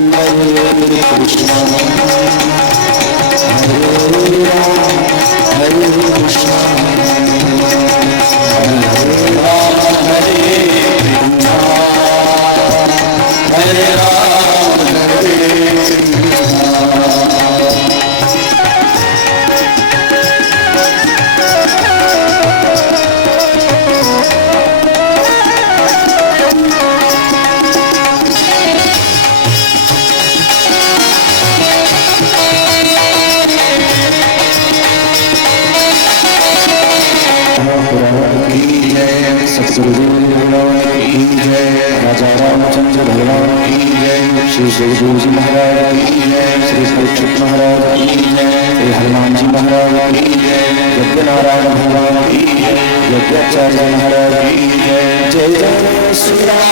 हरे कृष्ण हरे कृष्ण हरे राम हरे राम राजा रामचंद्र भगवान की जय। श्री सुखदेव जी महाराज की जय। श्री परीक्षित महाराज की जय। श्री हनुमान जी महाराज की जय। यज्ञ नारायण भगवान की जय। यज्ञाचार्य महाराज की जय। जय जय श्री राम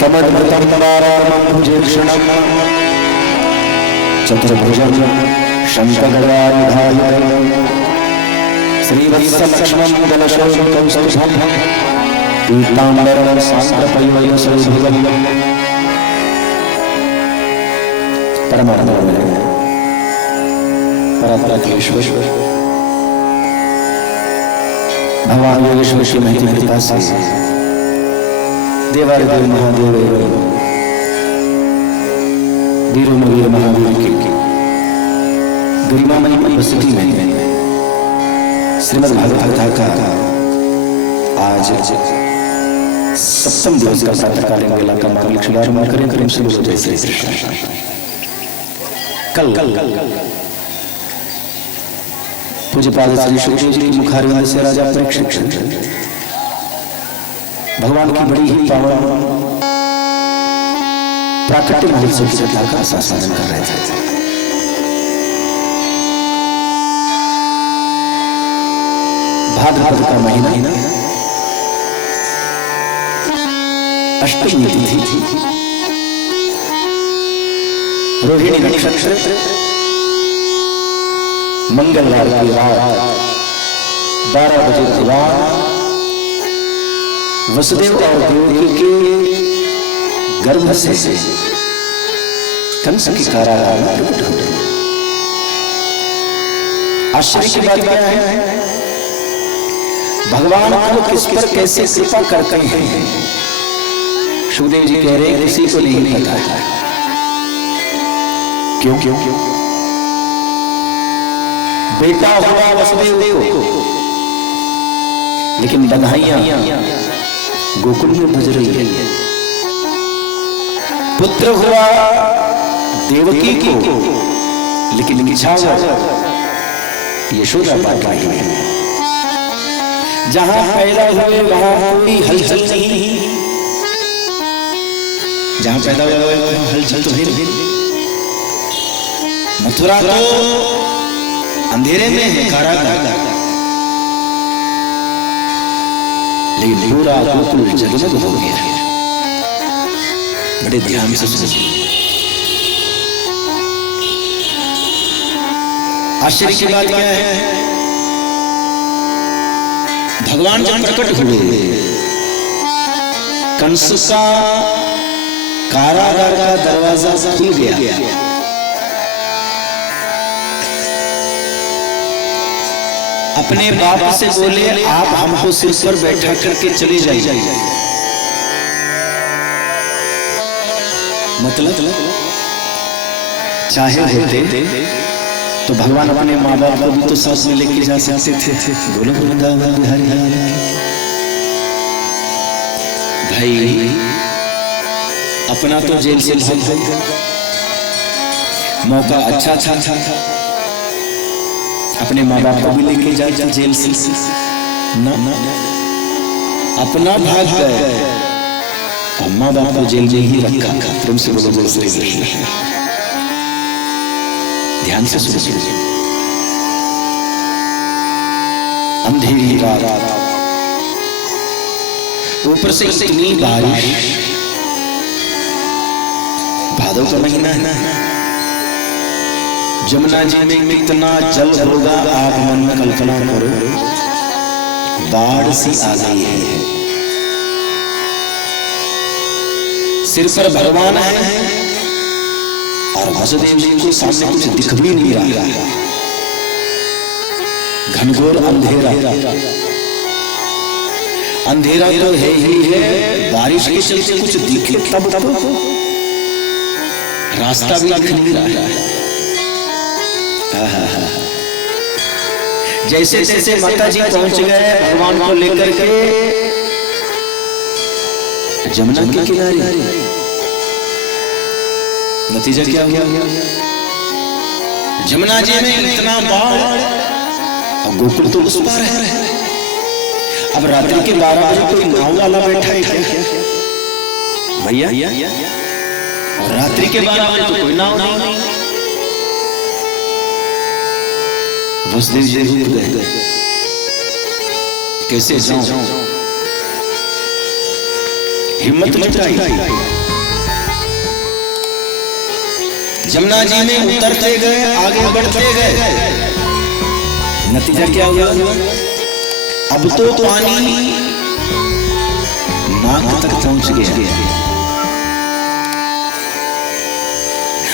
तमद्भुतं वारामभुजभूषणं चतुर्भुजं शङ्खगदायुधायुधं श्रीवत्सलक्ष्मणं दलशोभितं पीताम्बरं सान्द्रपयोनिसौभगं परमानंद परात्परेश्वर भगवान योगेश्वर की महती कृपा से देवादिदेव महादेव वीरों में वीर महावीर की गरिमामयी उपस्थिति में श्रीमद् भागवत कथा का आज सप्तम दिवस का प्रातःकालीन वेला का मार्मिक शुभारंभ करें। प्रेम से बोलो जय श्री कृष्ण। कल पूज्यपाद श्री सुखदेव जी की मुखारविंद से राजा परीक्षित भगवान की बड़ी ही पावन प्राकृतिक महोत्सव की कथा का आस्वादन कर रहे थे। भाद्रपद का महीना अष्टमी तिथि थी। रोहिणी नक्षत्र मंगलवार की रात 12 बजे भगवान वसुदेव और देवकी के गर्भ से कंस की कारागार में प्रकट हो गए। आश्चर्य की बात क्या है, भगवान को किस पर कैसे कृपा करते हैं सुखदेव जी कह रहे हैं किसी को नहीं पता है। क्यों क्यों क्यों बेटा हुआ वसुदेव को, लेकिन बधाइयां गोकुल में बज रही है। पुत्र हुआ देवकी को, लेकिन इच्छा यशोदा पाट रही है। जहां पैदा हुए वहां कोई हलचल नहीं, जहां पैदा हुए वहां हलचल तो नहीं। मथुरा तो अंधेरे में है, कारागार, लेकिन पूरा गोकुल जगमग हो गया है। बड़े ध्यान से सुनिए। आश्चर्य की बात क्या है, भगवान जब प्रकट हुए कंस का कारागार का दरवाजा खुल गया। अपने बाप से बोले आप हमको सिर पर बैठा करके चले जाइए। मतलब चाहे होते तो भगवान अपने माँ बाप को भी तो साथ में लेके जा सकते थे। बोलो वृंदावन हरि भाई, अपना तो जेल से मौका अच्छा था, अपने माँ बाप को भी लेके जाए जेल से ना, अपना भाग गए, माँ बाप को जेल में ही रखा। प्रेम से बोलो जय श्री कृष्ण। ध्यान से सुनिए। अंधेरी रात, ऊपर से इतनी बारिश, भादों का महीना है, जमुना जी में कितना जल होगा आप मन में कल्पना करो, बाढ़ सी आ गई है। सिर पर भगवान है और वसुदेव जी को सामने कुछ दिख भी नहीं रहा है, घनघोर अंधेरा। अंधेरा तो है ही है, बारिश के चलते कुछ दिखे तब रास्ता भी दिख नहीं रहा है। जैसे जैसे माता जी पहुंच गए भगवान को लेकर के जमुना के किनारे, नतीजा क्या हुआ? जमुना जी में इतना बाढ़, अब गोकुल तो उस पार है। अब रात्रि के 12 बजे कोई नाव वाला बैठा है क्या भैया? और रात्रि के 12 बजे तो कोई नाव नहीं। वसुदेव जी रुक गए, कैसे जाऊं? हिम्मत जुटाई, जमुना जी में उतरते गए, आगे बढ़ते गए। नतीजा क्या हुआ? अब तो पानी नाक तक पहुंच गया।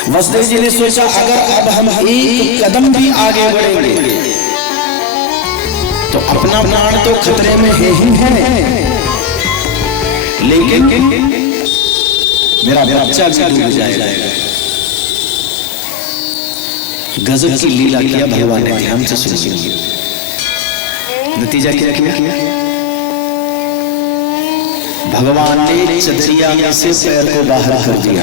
वसुदेव जी ने सोचा अगर अब हम एक कदम भी आगे बढ़ेंगे तो अपना प्राण तो खतरे में है ही है, लेकिन मेरा बच्चा भी डूब जाएगा। गजब की लीला किया भगवान ने, ध्यान से सुनिए। नतीजा क्या किया? भगवान ने चदरिया में से पैर को बाहर कर दिया।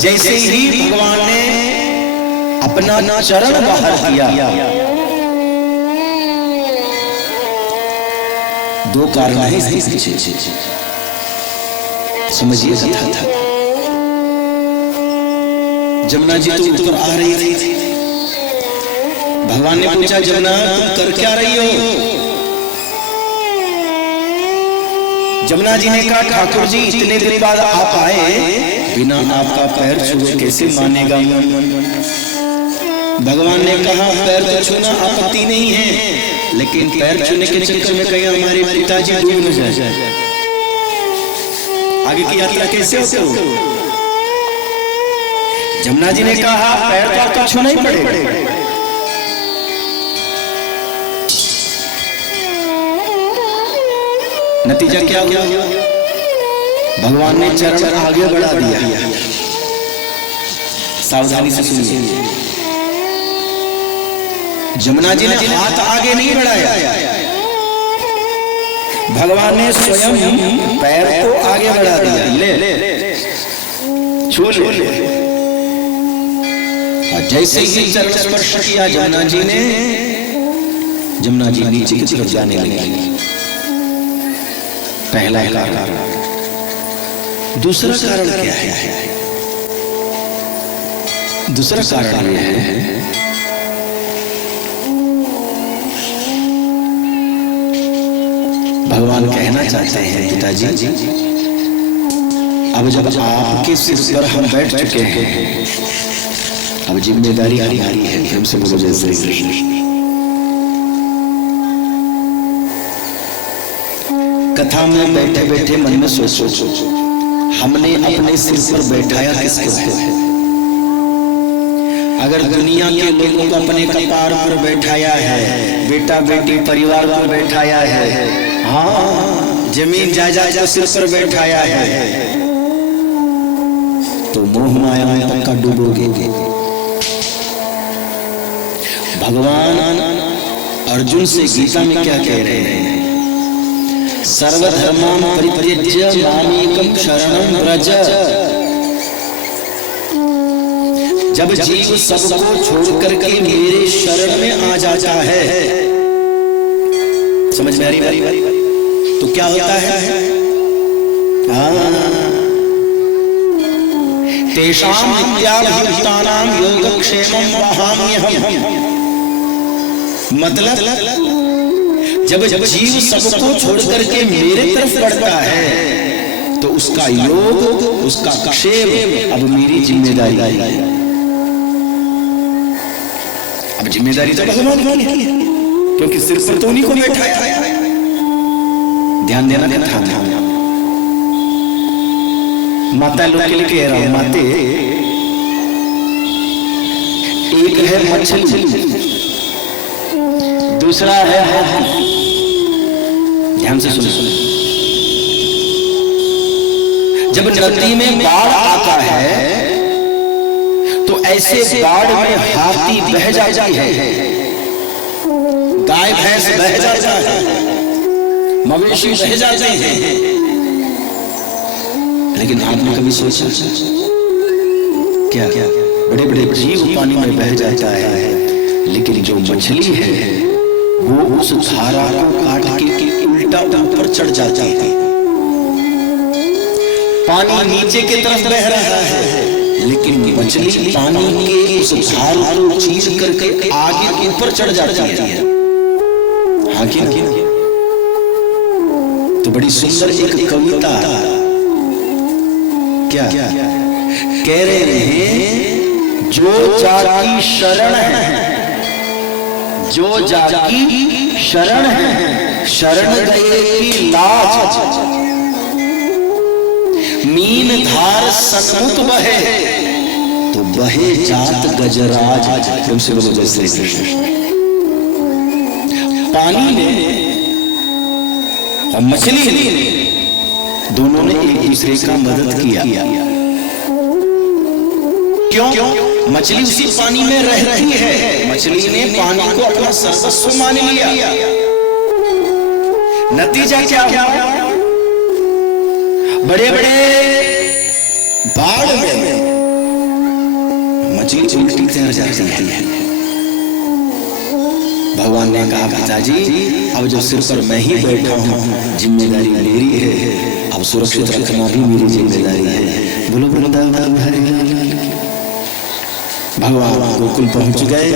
जैसे ही भगवान ने अपना चरण बाहर किया, दो कारण है इसके पीछे, समझिए था। जमुना जी तो ऊपर आ रही थी। भगवान ने पूछा जमुना तुम कर क्या रही हो? जमुना जी ने कहा ठाकुर जी इतने दिन बाद आप आए, बिना आपका पैर छुए कैसे मानेगा? भगवान ने कहा पैर तो छूना आपत्ति नहीं है, लेकिन पैर छूने के चक्कर में कहीं हमारे पिताजी डूब न जाए। आगे की यात्रा कैसे हो? जमुना जी ने कहा पैर तो आपका छूना ही पड़ेगा। नतीजा क्या हुआ? भगवान ने चरण आगे बढ़ा दिया। सावधानी से सुनिए, जमुना जी ने हाथ आगे नहीं बढ़ाया, भगवान ने स्वयं पैर को आगे बढ़ा दिया। ले छू ले। और जैसे ही चरण स्पर्श किया जमुना जी नीचे की तरफ जाने लगी। पहला कारण। दूसरा कारण क्या है? दूसरा कारण यह है भगवान कहना चाहते हैं पिताजी अब जब आपके सिर पर हम बैठ चुके हैं, अब जिम्मेदारी हमारी है। हमसे बोलो जय श्री कृष्ण। कथा में बैठे बैठे मन में सोचो हमने अपने सिर पर बैठाया किसको है? अगर दुनिया के लोगों को अपने कपार पर बैठाया है, बेटा बेटी परिवार पर बैठाया है, हाँ जमीन जायदाद को सिर पर बैठाया है, तो मोह माया में पक्का डूबोगे। भगवान अर्जुन से गीता में क्या कह रहे हैं? सर्वधर्मान् परित्यज्य मामेकं शरणं व्रज। जब जीव सबको छोड़ करके मेरे शरण में आ जाता है, समझ में आ रही तो क्या होता है? तेषां नित्याभियुक्तानां योगक्षेमं वहाम्यहम्। मतलब जब जीव सबको छोड़ करके मेरे तरफ बढ़ता है तो उसका योग, उसका क्षेम अब मेरी जिम्मेदारी है। अब जिम्मेदारी तो भगवान की है, क्योंकि सिर पर तो उन्हीं को बैठाया है। ध्यान देना कथा में माता लोग के लिए कह रहा हूं, माते एक है मछली, दूसरा है हाथी। ध्यान से सुनो। जब नदी में बाढ़ आता है तो ऐसे बाढ़ में हाथी बह जाती है, गाय भैंस बह जाता है, मवेशी बह जाते हैं। लेकिन आपने कभी सोचा क्या बड़े बड़े जीव पानी में बह जाता है, लेकिन जो मछली है वो उस धारा को काट के उल्टा ऊपर चढ़ जाती है। पानी नीचे की तरफ बह रहा है, लेकिन मछली पानी के उस धार को चीर करके आगे ऊपर चढ़ जाती है। हाँ कि ना? तो बड़ी सुंदर एक कविता क्या कह रहे हैं, जो जाकी शरण है, जो जाकी शरण है, शरण गए की लाज, मीन धार सन्मुख बहे तो बहे जात गजराज। तुमसे बोलो जैसे पानी ने और मछली ने दोनों ने एक दूसरे का मदद किया। क्यों? मछली उसी पानी में रह रही है, मछली ने पानी को अपना सर्वस्व मान लिया। नतीजा क्या हुआ? बड़े बड़े बाढ़ में मछली उल्टी तैर जाती है। भगवान ने कहा, पिताजी अब जो सिर पर मैं ही बैठा हूँ, जिम्मेदारी मेरी है, अब सुरक्षित रखना भी मेरी जिम्मेदारी है। बोलो वृंदावन भगवान गोकुल पहुंच गए।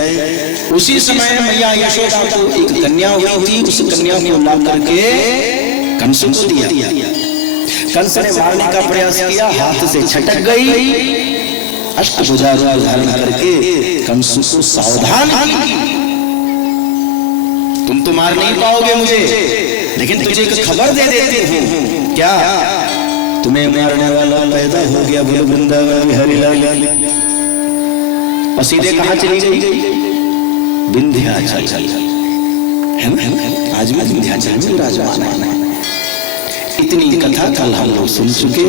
उसी समय मैया यशोदा को एक कन्या हुई थी, उस कन्या को ला करके कंस को दिया। कंस ने मारने का प्रयास किया, हाथ से छटक गई, अष्टभुजा रूप धारण करके कंस को सावधान की, तुम तो मार नहीं पाओगे मुझे, लेकिन तुझे एक खबर दे देते हैं। क्या? तुम्हें मारने वाला पैदा हो गया। बोलो वृंदावन बिहारी लाल। और सीधे कहां चली गई? विंध्याचल है ना? आज मैं विंध्याचल में विराजमान है। इतनी कथा कल हम लोग सुन चुके,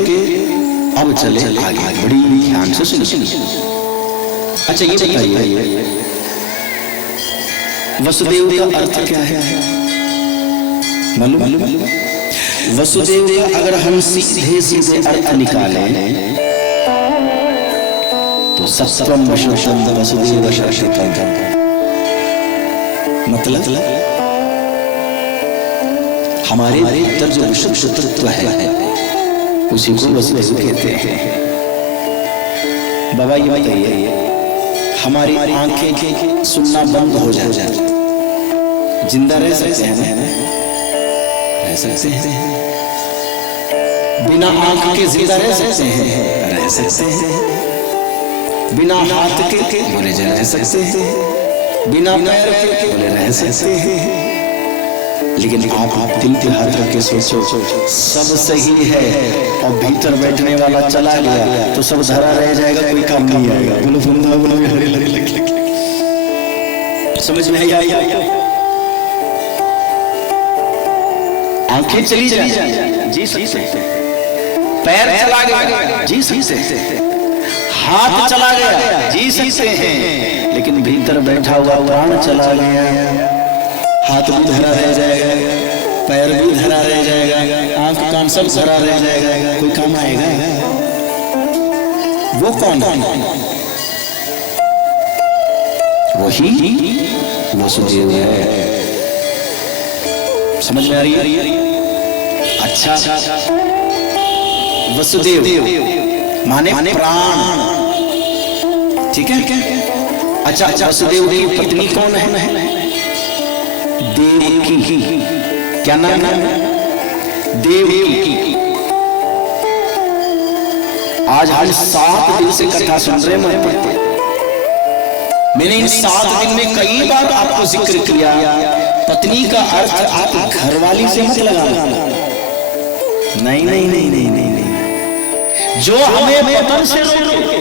अब चले आगे, बड़ी ध्यान से सुनिए। अच्छा ये बताइए, वसुदेव का अर्थ क्या है? मालूम? वसुदेव का अगर हम सीधे सीधे अर्थ निकालें तो सत्वम वसुदेव वसुदेव शक्तितम, मतलब हमारे भीतर जो विशुद्ध तत्व है उसी को वसुदेव कहते हैं। बाबा ये बताइए, हमारी आंखें सुनना बंद हो जाए, जिंदा रह सकते हैं? रह सकते हैं। बिना आंख के जिंदा रह सकते हैं? रह सकते हैं। बिना हाथ के बोले रह सकते हैं। बिना पैर के बोले रह सकते हैं। लेकिन आप दिल पे हाथ रख के सोचो, सब सही है और भीतर बैठने वाला चला गया तो सब धरा रह जाएगा, कोई काम नहीं आएगा। बोलो वृंदावन बिहारी लाल। समझ में आया? आंखें चली जाए जी सकते हैं, पैर चला गया जी सकते हैं, हाथ चला गया जी सकते हैं, लेकिन भीतर बैठा हुआ प्राण चला गया, हाथ भी धरा रह जाएगा, पैर भी धरा रह जाएगा, आंख कान सब धरा रह जाएगा, कोई काम आएगा? वो कौन? वही वसुदेव है। समझ में आ रही है? अच्छा, वसुदेव माने प्राण, ठीक है? अच्छा, वसुदेव की पत्नी कौन है? देवकी। क्या नाम है? देवकी। आज हम 7 दिन से कथा सुन रहे हैं। मैंने इन 7 दिन में कई बार आपको जिक्र किया, पत्नी का अर्थ आप घरवाली से मत लगाना। नहीं नहीं नहीं नहीं नहीं, नहीं। जो हमें पतन से रोके,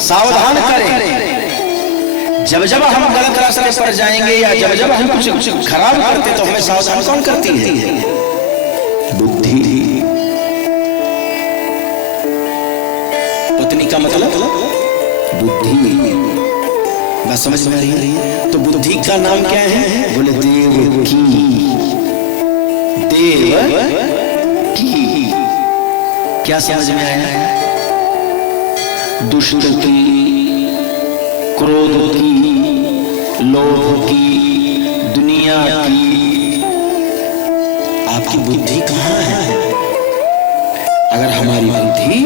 सावधान करें। जब जब हम गलत रास्ते पर जाएंगे या जब जब हम कुछ खराब करते तो हमें सावधान कौन करती है? बुद्धि। पत्नी का मतलब बुद्धि। बात समझ में आ रही है? तो बुद्धि का नाम क्या है? बोले देव की। देव की। क्या समझ में आया? दुष्ट की, क्रोध की, लोभ की, दुनिया की। आपकी बुद्धि कहाँ है? अगर हमारी बुद्धि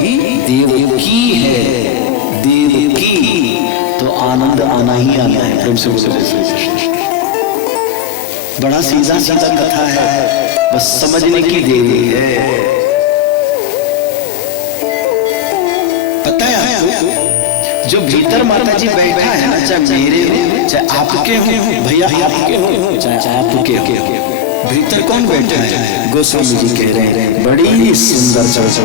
देव की है, देव की, तो आनंद आना ही आना है। प्रेम से बोलो। बड़ा सीधा सीधा कथा है, बस समझने की देरी है। पता है आपको, जो भीतर माता जी बैठा है ना, चाहे मेरे हो चाहे आपके हो, भैया आपके हो चाहे आपके हो, भीतर कौन बैठा है? गोस्वामी जी कह रहे हैं, बड़ी सुंदर चर्चा।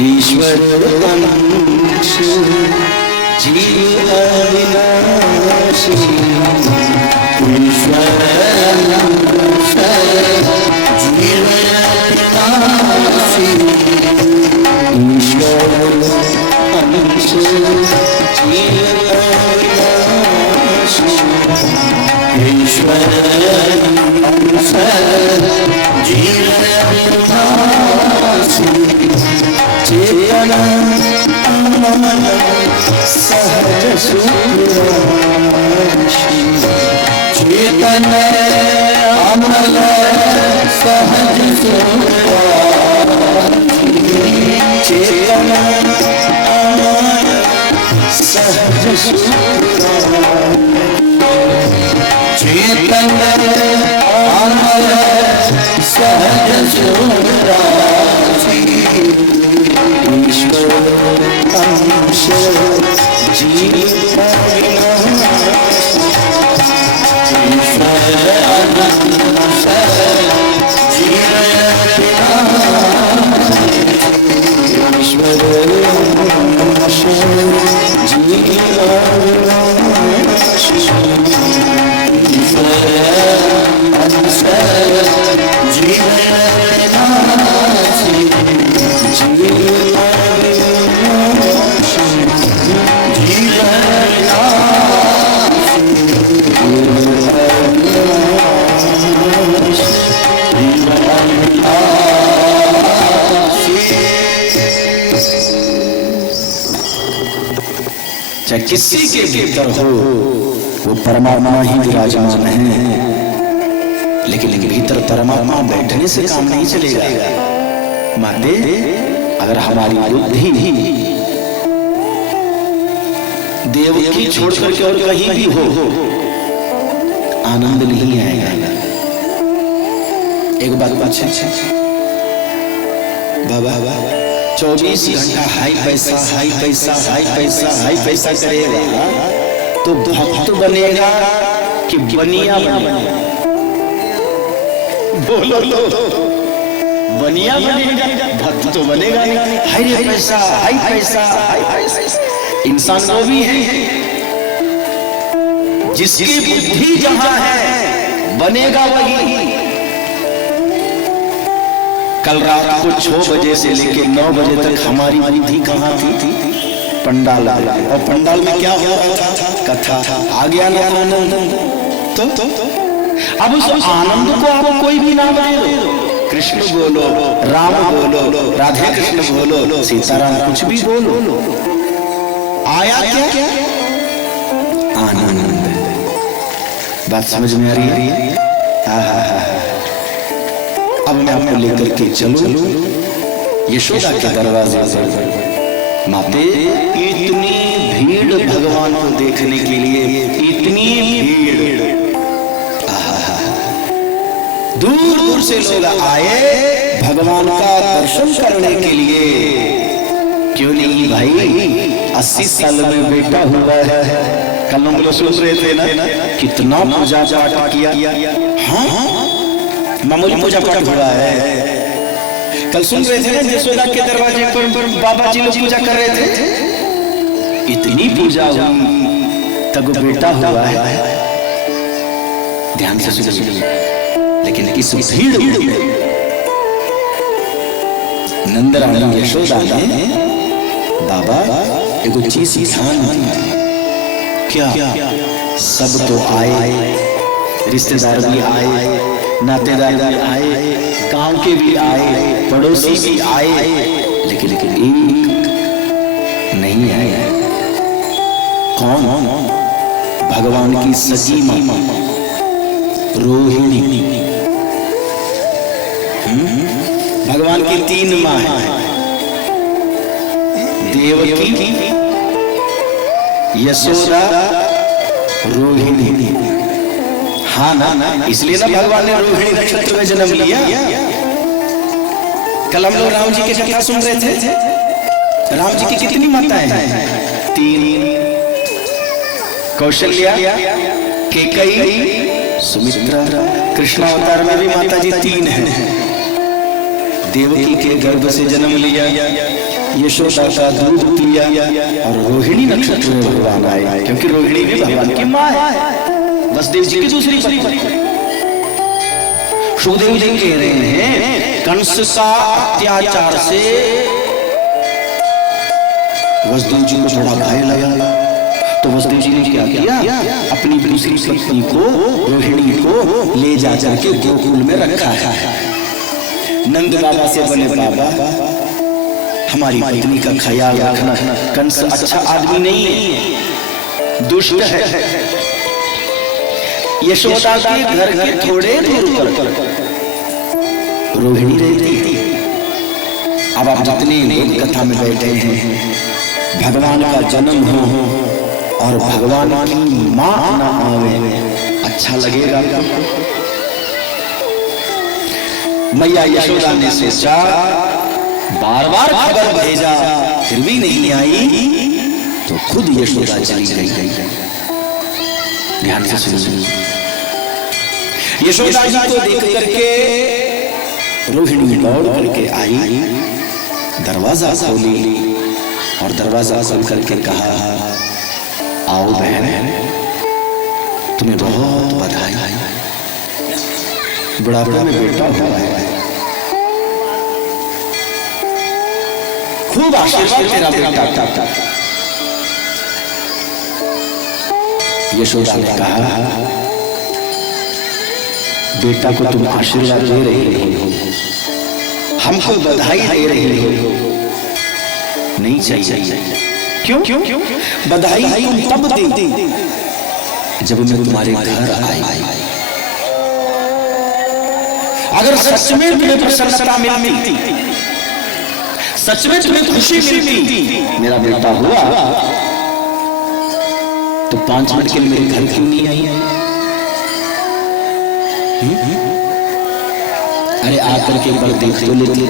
ईश्वर अंश जीव अविनाशी, ईश्वर अंश जीव अविनाशी, ईश्वर अंश जीव अविनाशी, ईश्वर अंश जीव अविनाशी, चेतन अमल सहज सुराशी, चेतन अमल सहज सुराशी, चेतन अमल सहज सुराशी, चेतन अमल सहज सुराशी, ईश्वर अंश जीव अविनाशी, ईश्वर अंश जीव अविनाशी, ईश्वर अंश जीव अविनाशी, ईश्वर अंश जीव अविनाशी, चाहे किसी के भीतर हो, वो परमात्मा ही विराजमान है। लेकिन भीतर परमात्मा बैठने से काम नहीं चलेगा। माते, अगर हमारी बुद्धि देव की छोड़ करके और कहीं भी हो, आनंद नहीं आएगा। एक बात पूछे, बाबा 24 घंटा हाई पैसा हाई पैसा हाई पैसा हाई पैसा करेगा तो भक्त बनेगा कि बनिया बनेगा? बोलो लो, बनिया बनेगा, भक्त तो बनेगा नहीं। हाई पैसा हाई पैसा हाई पैसा। इंसान वो भी है जिसकी बुद्धि जहां है बनेगा वही। कल रात को 6 बजे से लेकर 9 बजे तक हमारी बुद्धि कहाँ थी? पंडाल। और पंडाल में क्या हो रहा था? कथा। आ गया ना आनंद। तो अब उस आनंद को आप कोई भी नाम दे दो, कृष्ण बोलो, राम बोलो, राधे कृष्ण बोलो, सीताराम, कुछ भी बोलो, आया क्या? आनंद। बात समझ में आ रही है? अब मैं आपको लेकर के चलूं यशोदा के दरवाजे पर। माते, इतनी भीड़ भगवान को देखने के लिए, इतनी भीड़। दूर दूर से लोग आए भगवान का दर्शन करने के लिए। क्यों नहीं भाई, 80 साल में बेटा हुआ है। कल हम लोग सोच रहे थे ना कितना पूजा पाठ किया। हाँ मामूली पूजा पाठ हुआ है। कल सुन रहे थे ना यशोदा के दरवाजे पर बाबा जी लोग पूजा कर रहे थे। इतनी पूजा हुई तब बेटा हुआ है। ध्यान से सुनिए। लेकिन इस भीड़ में नंदरानी यशोदा ने बाबा एगो चीज ध्यान क्या, सब तो आए, रिश्तेदार भी आए, नातेदार भी आए, गांव के भी आए, पड़ोसी भी आए, लेकिन एक नहीं आए। कौन? भगवान की सची मां रोहिणी। भगवान की 3 मां है, देवकी, यशोदा, रोहिणी। हाँ ना, इसलिए ना भगवान ने रोहिणी नक्षत्र में जन्म लिया। कल हम लोग राम जी की कथा सुन रहे थे। राम जी की कितनी माताएं हैं? 3। कौशल्या, कैकेयी, सुमित्रा। कृष्ण अवतार में भी माता जी 3 हैं। देवकी के गर्भ से जन्म लिया, यशोदा का दूध पिया, और रोहिणी नक्षत्र में भगवान आए, क्योंकि रोहिणी भी भगवान की मां है। वसुदेव जी की दूसरी पत्नी। सुखदेव जी कह रहे हैं कंस का अत्याचार से वसुदेव जी को बड़ा भय लगा, तो वसुदेव जी ने क्या किया, अपनी दूसरी पत्नी को रोहिणी को ले जा करके गोकुल में रखा है। नंद बाबा से बोले बाबा हमारी पत्नी का ख्याल रखना, कंस अच्छा आदमी नहीं है, दुष्ट है। यशोदा के घर के थोड़े दूर पर रोहिणी रहती थी। अब आप जितने लोग कथा में बैठे हैं, भगवान का जन्म हो और भगवान की मां ना आवे, अच्छा लगेगा? मैया यशोदा ने सोचा, बार बार खबर भेजा, फिर भी नहीं आई, तो खुद यशोदा चली गई। ध्यान से सुनिए। यशोदा जी को देख करके रोहिणी दौड़ करके आई, दरवाजा खोली और दरवाजा खोल करके कहा, आओ बहन, तुम्हें बहुत बधाई, बुढ़ापे में बेटा हुआ है, खूब आशीर्वाद तेरा बेटा। यशोदा ने कहा, बेटा को तुम आशीर्वाद दे रही हो, हमको बधाई दे रही हो, नहीं चाहिए। क्यों? बधाई तुम तब दी जब मैं तुम्हारे घर आई। अगर सच में तुम्हें प्रसन्नता मिलती, सच में तुम्हें खुशी मिलती, मेरा बेटा हुआ, तो 5 मिनट के लिए मेरे घर क्यों नहीं आई? अरे आकर के एक बार देख तो लेती,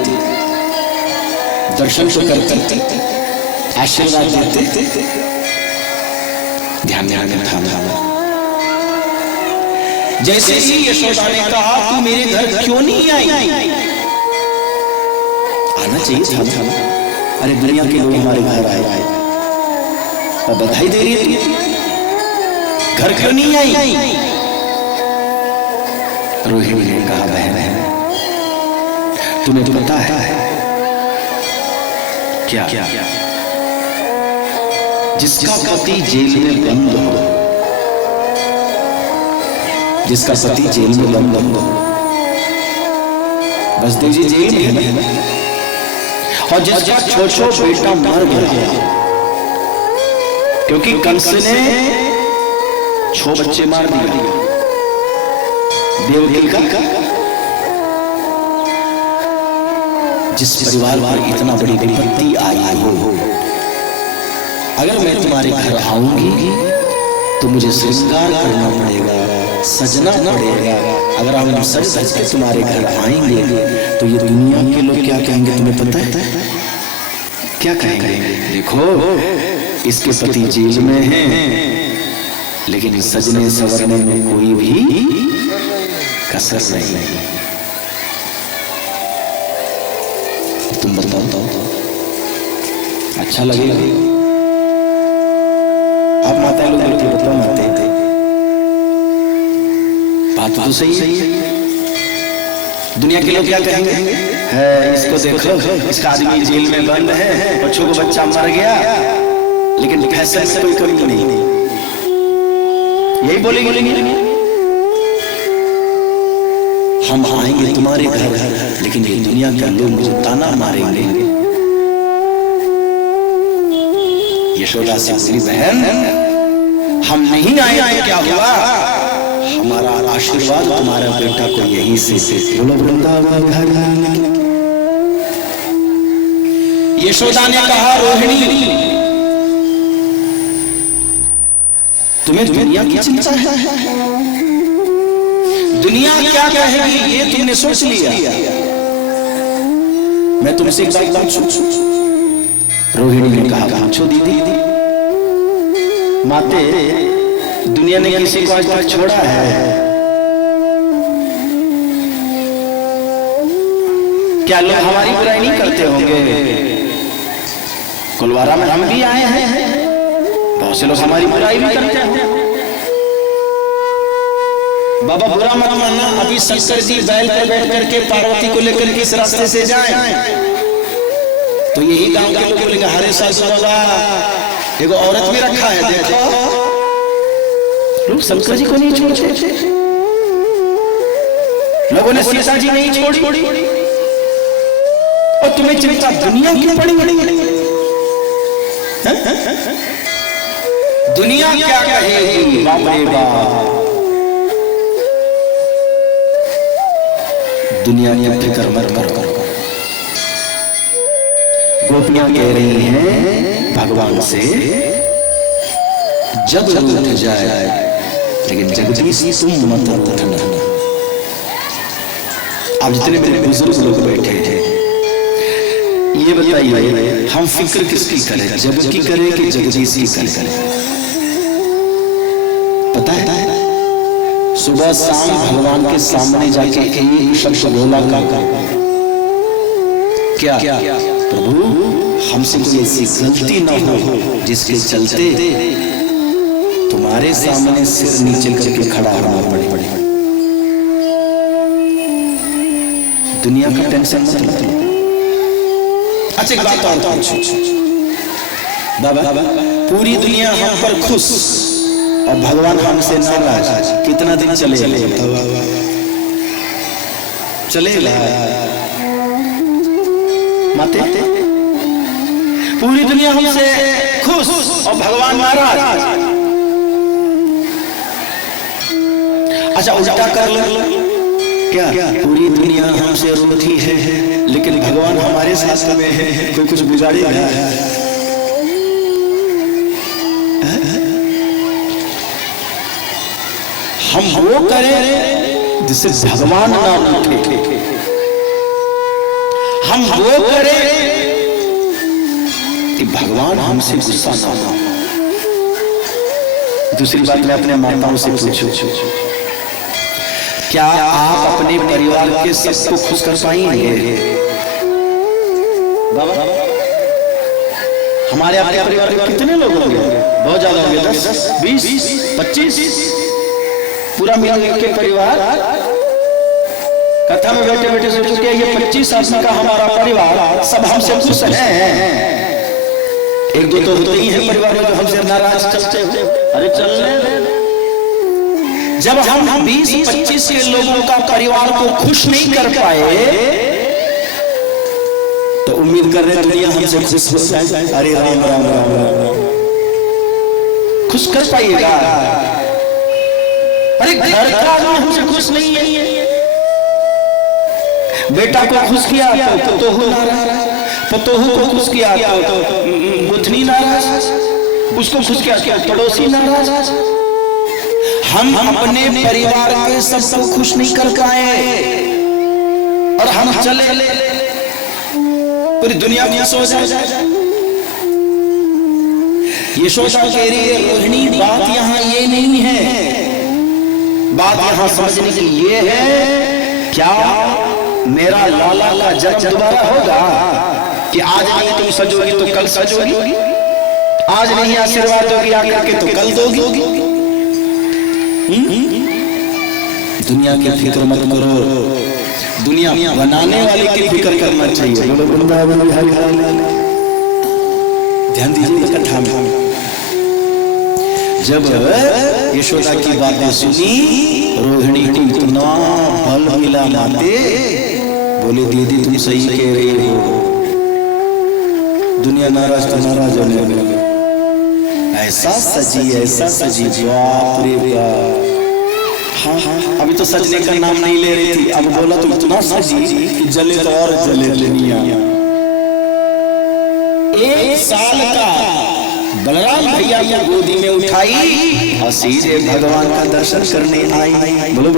दर्शन तो करती, आशीर्वाद देते। ध्यान में था। जैसे ही यशोदा ने कहा तू मेरे घर क्यों नहीं आई, आना चाहिए था। अरे दुनिया के लोग हमारे घर आए और बधाई दे रही थी, घर क्यों नहीं आई? रोहिणी ने कहा, बहन तुम्हें तो पता है क्या, जिसका पति जेल में बंद हो, जिसका पति जेल में बंद हो, वसुदेव जी जेल में, और जिसका छोटा बेटा मर गया क्योंकि कंस ने 6 बच्चे मार दिए, देवकी का। जिस परिवार पर इतना बड़ी विपत्ति आई हो, अगर मैं तुम्हारे घर आऊंगी तो मुझे श्रृंगार करना पड़ेगा, सजना पड़ेगा। अगर हम सज सज के तुम्हारे घर आएंगे तो ये दुनिया के लोग क्या कहेंगे तुम्हें पता है? क्या कहेंगे? देखो इसके पति जेल में हैं, लेकिन सजने सवरने में कोई भी कसर नहीं। तुम बताओ अच्छा लगेगा? आप माता लोग बोलती बताओ माते, बात तो सही है। दुनिया के लोग क्या कहेंगे? है इसको देखो, इसका आदमी जेल में बंद है, बच्चों को बच्चा मर गया, लेकिन फैसले में कोई कमी नहीं। यही बोलेंगे हम आएंगे तुम्हारे घर, लेकिन ये दुनिया के लोग मुझे ताना मारेंगे। यशोदा से बोली बहन हम नहीं आए, क्या हुआ? हमारा आशीर्वाद तुम्हारा बेटा को यहीं से बोलो वृंदावन बिहारी। यशोदा ने कहा रोहिणी तुम्हें दुनिया की चिंता है? दुनिया क्या कहेगी ये तुमने सोच लिया? मैं तुमसे एक बात पूछूं? रोहिणी ने कहा पूछो दीदी। माते दुनिया ने किसी को आज तक छोड़ा है? क्या लोग हमारी बुराई नहीं करते होंगे? कुलवारा में हम भी आए हैं, बहुत से लोग हमारी बुराई भी करते हैं। बाबा बुरा मत मानना, अभी शंकर जी बैल पर बैठ करके पार्वती को लेकर किस रास्ते से जाएं, तो यही गांव के लोग बोलेंगे हरे सासू बाबा एगो औरत भी रखा है देखो। लोग शंकर जी को नहीं छोड़ते, लोगों ने सीता जी नहीं छोड़ी, और तुम्हें चिंता दुनिया की पड़ी? दुनिया क्या कहेगी? बाप रे बाप, दुनिया की फिक्र मत करो। गोपियां कह रही हैं भगवान से जब उठ जाए, लेकिन जगदीश तुम मत उठना। अब जितने मेरे बुजुर्ग लोग बैठे हैं ये बताइए हम फिक्र किसकी करें, जग की करें कि जगदीश की करें? पता है सुबह शाम भगवान के सामने जाके एक शब्द बोला क्या प्रभु हमसे कोई ऐसी गलती न हो जिसके चलते तुम्हारे सामने सिर नीचे करके खड़ा होना पड़े। दुनिया का टेंशन मत लो। अच्छा एक बात और बाबा, पूरी दुनिया हम पर खुश और भगवान हमसे नाराज, कितना दिन चलेगा? माते पूरी दुनिया हमसे खुश और भगवान नाराज। अच्छा उल्टा कर लो, क्या पूरी दुनिया हमसे रोती है लेकिन भगवान हमारे साथ में है, कोई कुछ बिगाड़ेगा? हम वो करें जिससे भगवान ना उठे, हम वो करें कि भगवान हमसे गुस्सा ना हो। दूसरी बात मैं अपने माताओं से पूछूं, क्या आप अपने परिवार के सबको खुश कर पाएंगे? बाबा हमारे अपने परिवार में कितने लोग होंगे? बहुत ज्यादा होंगे, 10, 20, 25 पूरा मिल के परिवार। कथा में बैठे बैठे सोचो कि ये 25 आदमी का हमारा परिवार सब हमसे खुश हैं। एक दो तो होते ही हैं परिवार में जो हमसे नाराज चलते हो। अरे चलने जब हम 20-25 के लोगों का परिवार को खुश नहीं कर पाए तो उम्मीद कर रहे दुनिया हमसे खुश हो जाए। अरे राम राम राम राम, खुश कर पाइएगा? अरे घर का आदमी हमसे खुश नहीं है, बेटा को खुश किया तो पतोहू नाराज, पतोहू को खुश किया तो गुथनी नाराज, उसको खुश किया तो पड़ोसी नाराज। हम अपने परिवार के सबको खुश नहीं कर पाए और हम चले पूरी दुनिया में सोच जाए। यशोदा कह रही है रोहिणी बात यहाँ ये नहीं है, बात यहाँ समझने की ये है क्या मेरा लाला का जन्म दोबारा होगा कि आज नहीं तुम सजोगी तो कल सजोगी, आज नहीं आशीर्वाद दोगी आकर के तो कल दोगी। दुनिया की फिक्र मत करो, दुनिया बनाने वाले की फिक्र करना चाहिए। ध्यान दीजिए कथा में जब यशोदा की बातें सुनी रोहिणी को इतना बल मिला माते, बोले दीदी तुम सही कह रही हो, दुनिया नाराज तो नाराज होने लगी। ऐसा सजी बाप रे बाप। हाँ अभी तो सजने का नाम नहीं ले रही थी, अब बोला तुम इतना सजी कि जले तो और जले दुनिया। 1 साल का बलराम भैया को गोदी में उठाई और सीधे भगवान का दर्शन करने आई। बोलो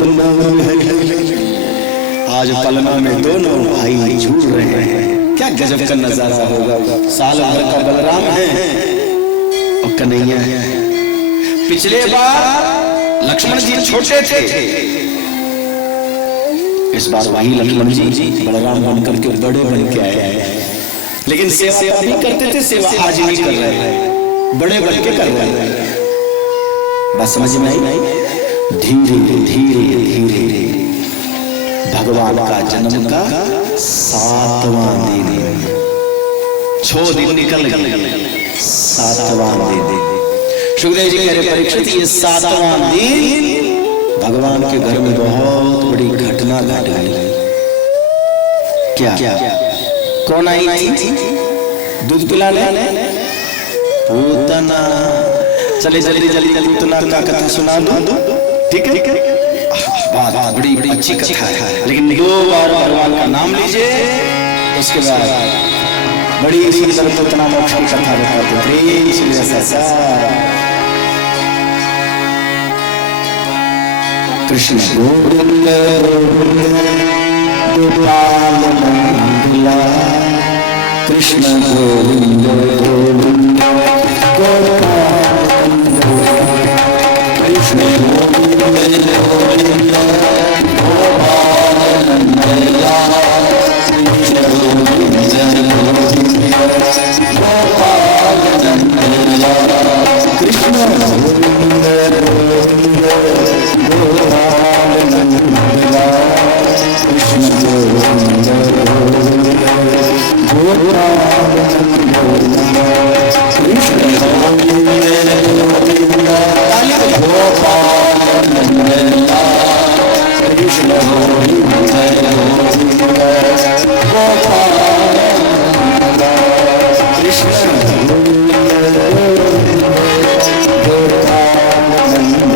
आज पलना में दोनों भाई झूल रहे हैं, क्या गजब का नजारा होगा। साल भर का बलराम है और कन्हैया है। पिछले बार लक्ष्मण जी छोटे थे, इस बार वही लक्ष्मण जी बलराम बनकर के बड़े बन के आए हैं। लेकिन सेवा भी करते थे, सेवा आज नहीं कर रहे हैं, बड़े बन के कर रहे हैं। बस समझ में आई। धीरे धीरे भगवान का जन्म का 7वां दिन, 6 दिन निकल गए, 7वां दिन। सुखदेव जी कह रहे परीक्षित ये 7वां दिन भगवान के घर में बहुत बड़ी घटना घट गई। क्या कौन आई थी दूध पिलाने? पूतना। चले जल्दी पूतना का कथा सुना दो, ठीक है? बात बड़ी अच्छी कथा है, लेकिन 2 बार भगवान का नाम लीजिए, उसके बाद बड़ी सुंदर पूतना मोक्ष की कथा बताते। प्रेम से कृष्ण गोविंद गोपाल मंगला, कृष्ण गोविंद गोविंद गोपाल, कृष्ण गोविंद गोविंद गोपाल मंगला, कृष्ण गोविंद गोविंद गोपाल मंगला, कृष्ण गोविंद गोविंद गोपाल मंगला, कृष्ण गोविंद गोविंद गोपाल मंगला, कृष्ण गोविंद गोविंद गोपाल मंगला, कृष्ण गोविंद गोविंद गोपाल मंगला, कृष्ण गोविंद गोविंद गोपाल मंगला।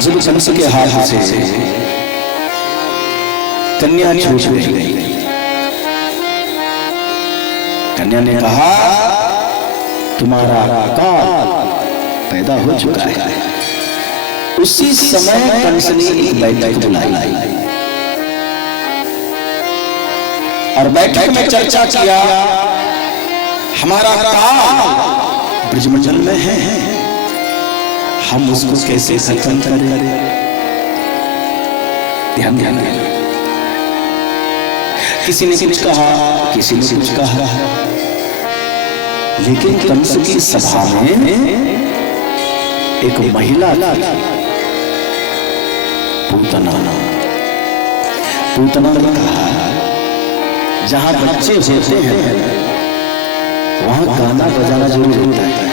जब कंस के हाथ से कन्या छूट गई, कन्या ने कहा तुम्हारा काल पैदा हो चुका है। उसी समय कंस ने एक बैठक बुलाई और बैठक में चर्चा किया, हमारा काल ब्रजमंडल में है, हम उसको कैसे खत्म करें। ध्यान ध्यान किसी ने कुछ कहा, किसी ने कुछ कहा, लेकिन कंस की सभा में एक महिला पूतना पूतना ने कहा जहां बच्चे होते हैं वहां गाना बजाना जरूर होता है।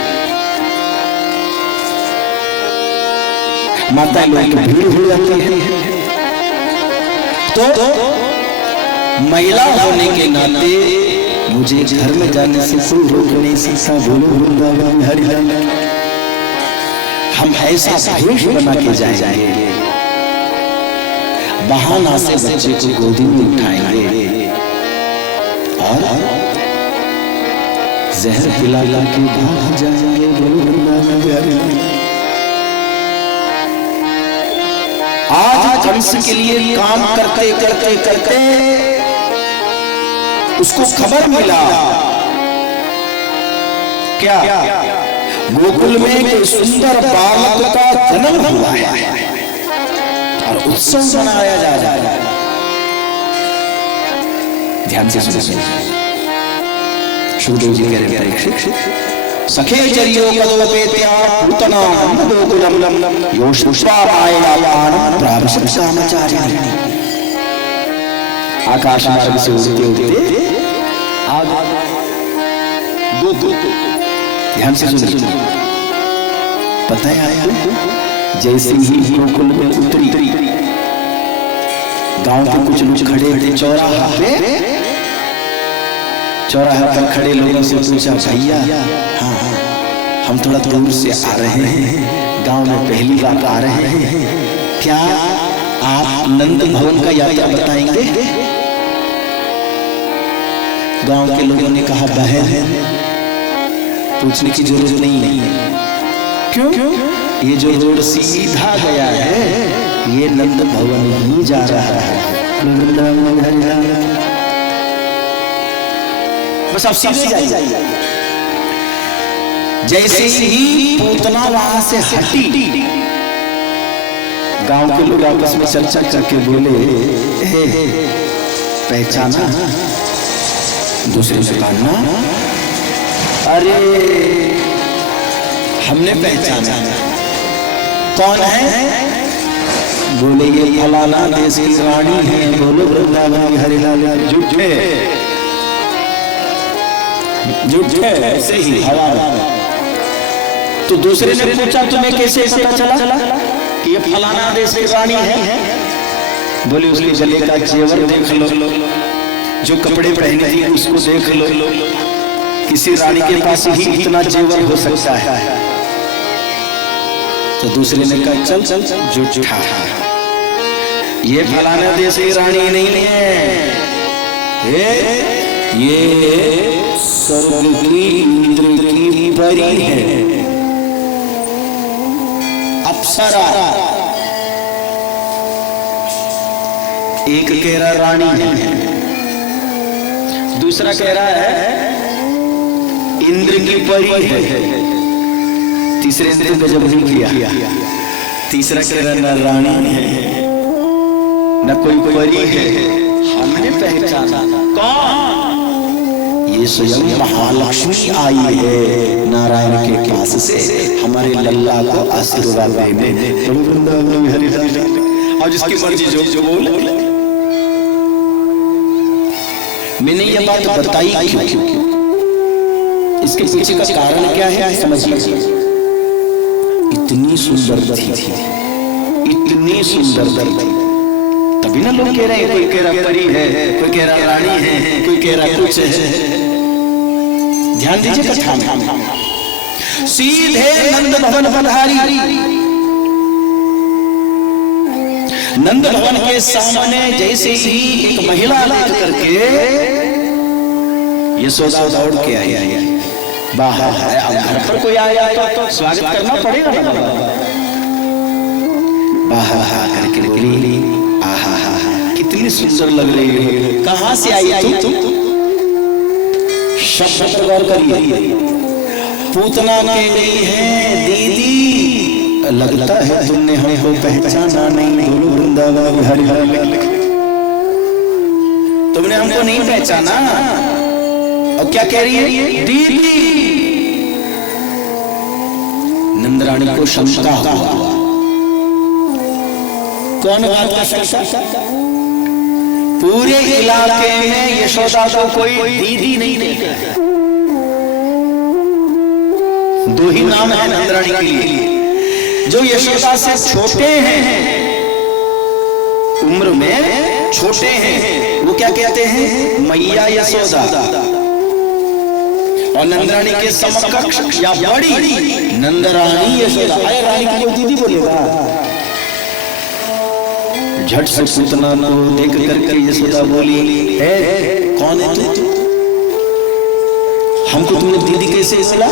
माता लोग की भीड़ हो जाती है, तो महिला होने के नाते मुझे घर में जाने से कोई रोक नहीं सकता। बोलो वृंदावन हरि हरि। हम ऐसा भेष बना के जाएंगे, बहाना से बच्चे को गोदी में उठाएंगे और जहर पिला के भाग जाएंगे। बोलो वृंदावन हरि हरि। आज कंस के लिए काम करते करते करते उसको खबर मिला क्या गोकुल में एक सुंदर बालक का जन्म हुआ है और उत्सव मनाया जा रहा है। ध्यान से सुनिए। शुभदेव जी कह रहे हैं परीक्षित सखे चरियो कदोपेत्या पूतना गोकुलम योष्वा मायावान प्रावशत कामचारिणी। आकाश मार्ग से उड़ते उड़ते गोकुल। ध्यान से सुनिए। पता है आया जैसे ही गोकुल में उतरी, गांव के कुछ लोग खड़े थे चौराहा पे। चौराहा पर खड़े लोगों से पूछा भैया हाँ हम थोड़ा दूर से आ रहे हैं, गांव में पहली बार आ रहे हैं, क्या आप नंद भवन का यात्रा बताएंगे? गांव के लोगों ने कहा बहन पूछने की जरूरत नहीं है। क्यों? ये जो रोड सीधा गया है ये नंद भवन ही जा रहा है। बस आप सीधे जाइए। जैसे ही पूतना वहां से हटी, गांव के लोग आपस में चर्चा करके बोले पहचाना? दूसरे से कहना अरे हमने पहचाना। कौन है? बोले ये फलाना देश की रानी है। बोलो वृंदावन हरि लाल। झूठे झूठे ऐसे ही हवा। तो दूसरे ने पूछा तुम्हें कैसे पता चला कि ये फलाना देश की रानी है? बोले उसके गले का जेवर देख लो, जो कपड़े पहने थी उसको देख लो। किसी रानी के पास ही इतना जेवर हो सकता है। तो दूसरे ने कहा चल चल झूठा, ये फलाना देश की रानी नहीं है, ये स्वर्ग की इंद्र की परी है, अप्सरा। एक कह रहा रानी है, दूसरा कह रहा है इंद्र की परी है। तीसरे इंद्र ने जब नहीं किया, तीसरा कह रहा न रानी है न कोई परी है, हमने पहचाना। कौन? ये स्वयं महालक्ष्मी आई है नारायण के पास से हमारे लल्ला को आशीर्वाद देने। और जिसकी मर्जी जो बोले। मैंने ये बात बताई क्यों? इसके पीछे का कारण क्या है समझिए। इतनी सुंदर थी, इतनी सुंदर थी, तभी ना लोग कह रहे हैं कोई कह रहा परी है, कोई कह रहा रानी है, कोई कह रहा कुछ है। ध्यान दीजिए कथा में। सीधे नंद भवन पधारी। नंद भवन के सामने जैसे ही एक महिला लेकर करके यशोदा दौड़ के आई। बाहर है, अब घर पर कोई आया तो स्वागत करना पड़ेगा ना। बाहर आकर के बोली आहा कितनी सुंदर लग रही है, कहां से आई तुम? शब्द पर गौर करिए। पूतना कह रही है दीदी लगता है तुमने हमको पहचाना नहीं। बोलो वृंदावन हरि हरि। तुमने हमको नहीं पहचाना। और क्या कह रही है? दीदी। नंदरानी को शंका हुआ। कौन बात का शंका? पूरे इलाके में यशोदा को कोई दीदी नहीं देखा। दो ही नाम है नंदरानी के लिए। जो यशोदा से छोटे हैं, उम्र में छोटे हैं, वो क्या कहते हैं? मैया यशोदा। और नंदरानी के समकक्ष या बड़ी नंदरानी यशोदा। अरे रानी की कोई दीदी बोलेगा? झट से पूतना को देख करके यशोदा बोली, है कौन है तू? हमको तुमने दीदी कैसे बोला?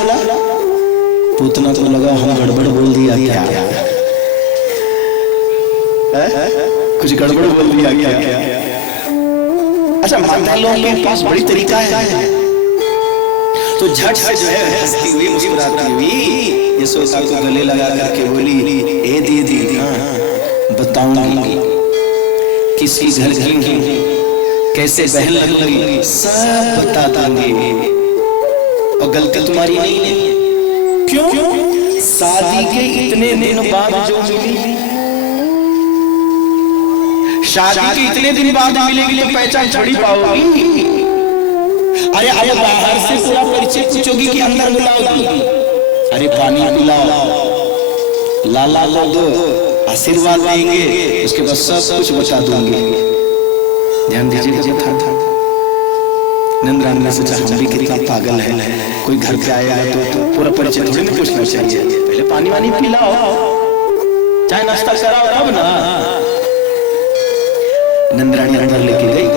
पूतना को लगा हम गड़बड़ बोल दिया क्या? कुछ गड़बड़ बोल दिया क्या? अच्छा, माता लोगों के पास बड़ी तरीका है। तो झट से जो है हंसती हुई मुस्कुराती हुई यशोदा को गले लगा करके बोली, ए दीदी, बताऊंगी किसकी घर की कैसे बहन लगूंगी, सब बता दूंगी। और गलती तुम्हारी नहीं है। क्यों? शादी के इतने दिन बाद जो मिली, शादी के इतने दिन बाद मिलेगी तो पहचान थोड़ी पाओगी। अरे अरे बाहर से पूरा परिचय पूछोगी कि अंदर बुलाओगी? अरे पानी पिलाओ, लाला लो दो, आशीर्वाद देंगे, उसके बाद सब कुछ बता दूंगी। ध्यान दीजिएगा था। नंदरानी ने सोचा हम भी कितना पागल है, कोई घर पे आएगा तो पूरा परिचय थोड़ी ना पूछना चाहिए, पहले पानी वानी पिलाओ, चाहे नाश्ता कराओ तब ना। नंदरानी अंदर लेके गई।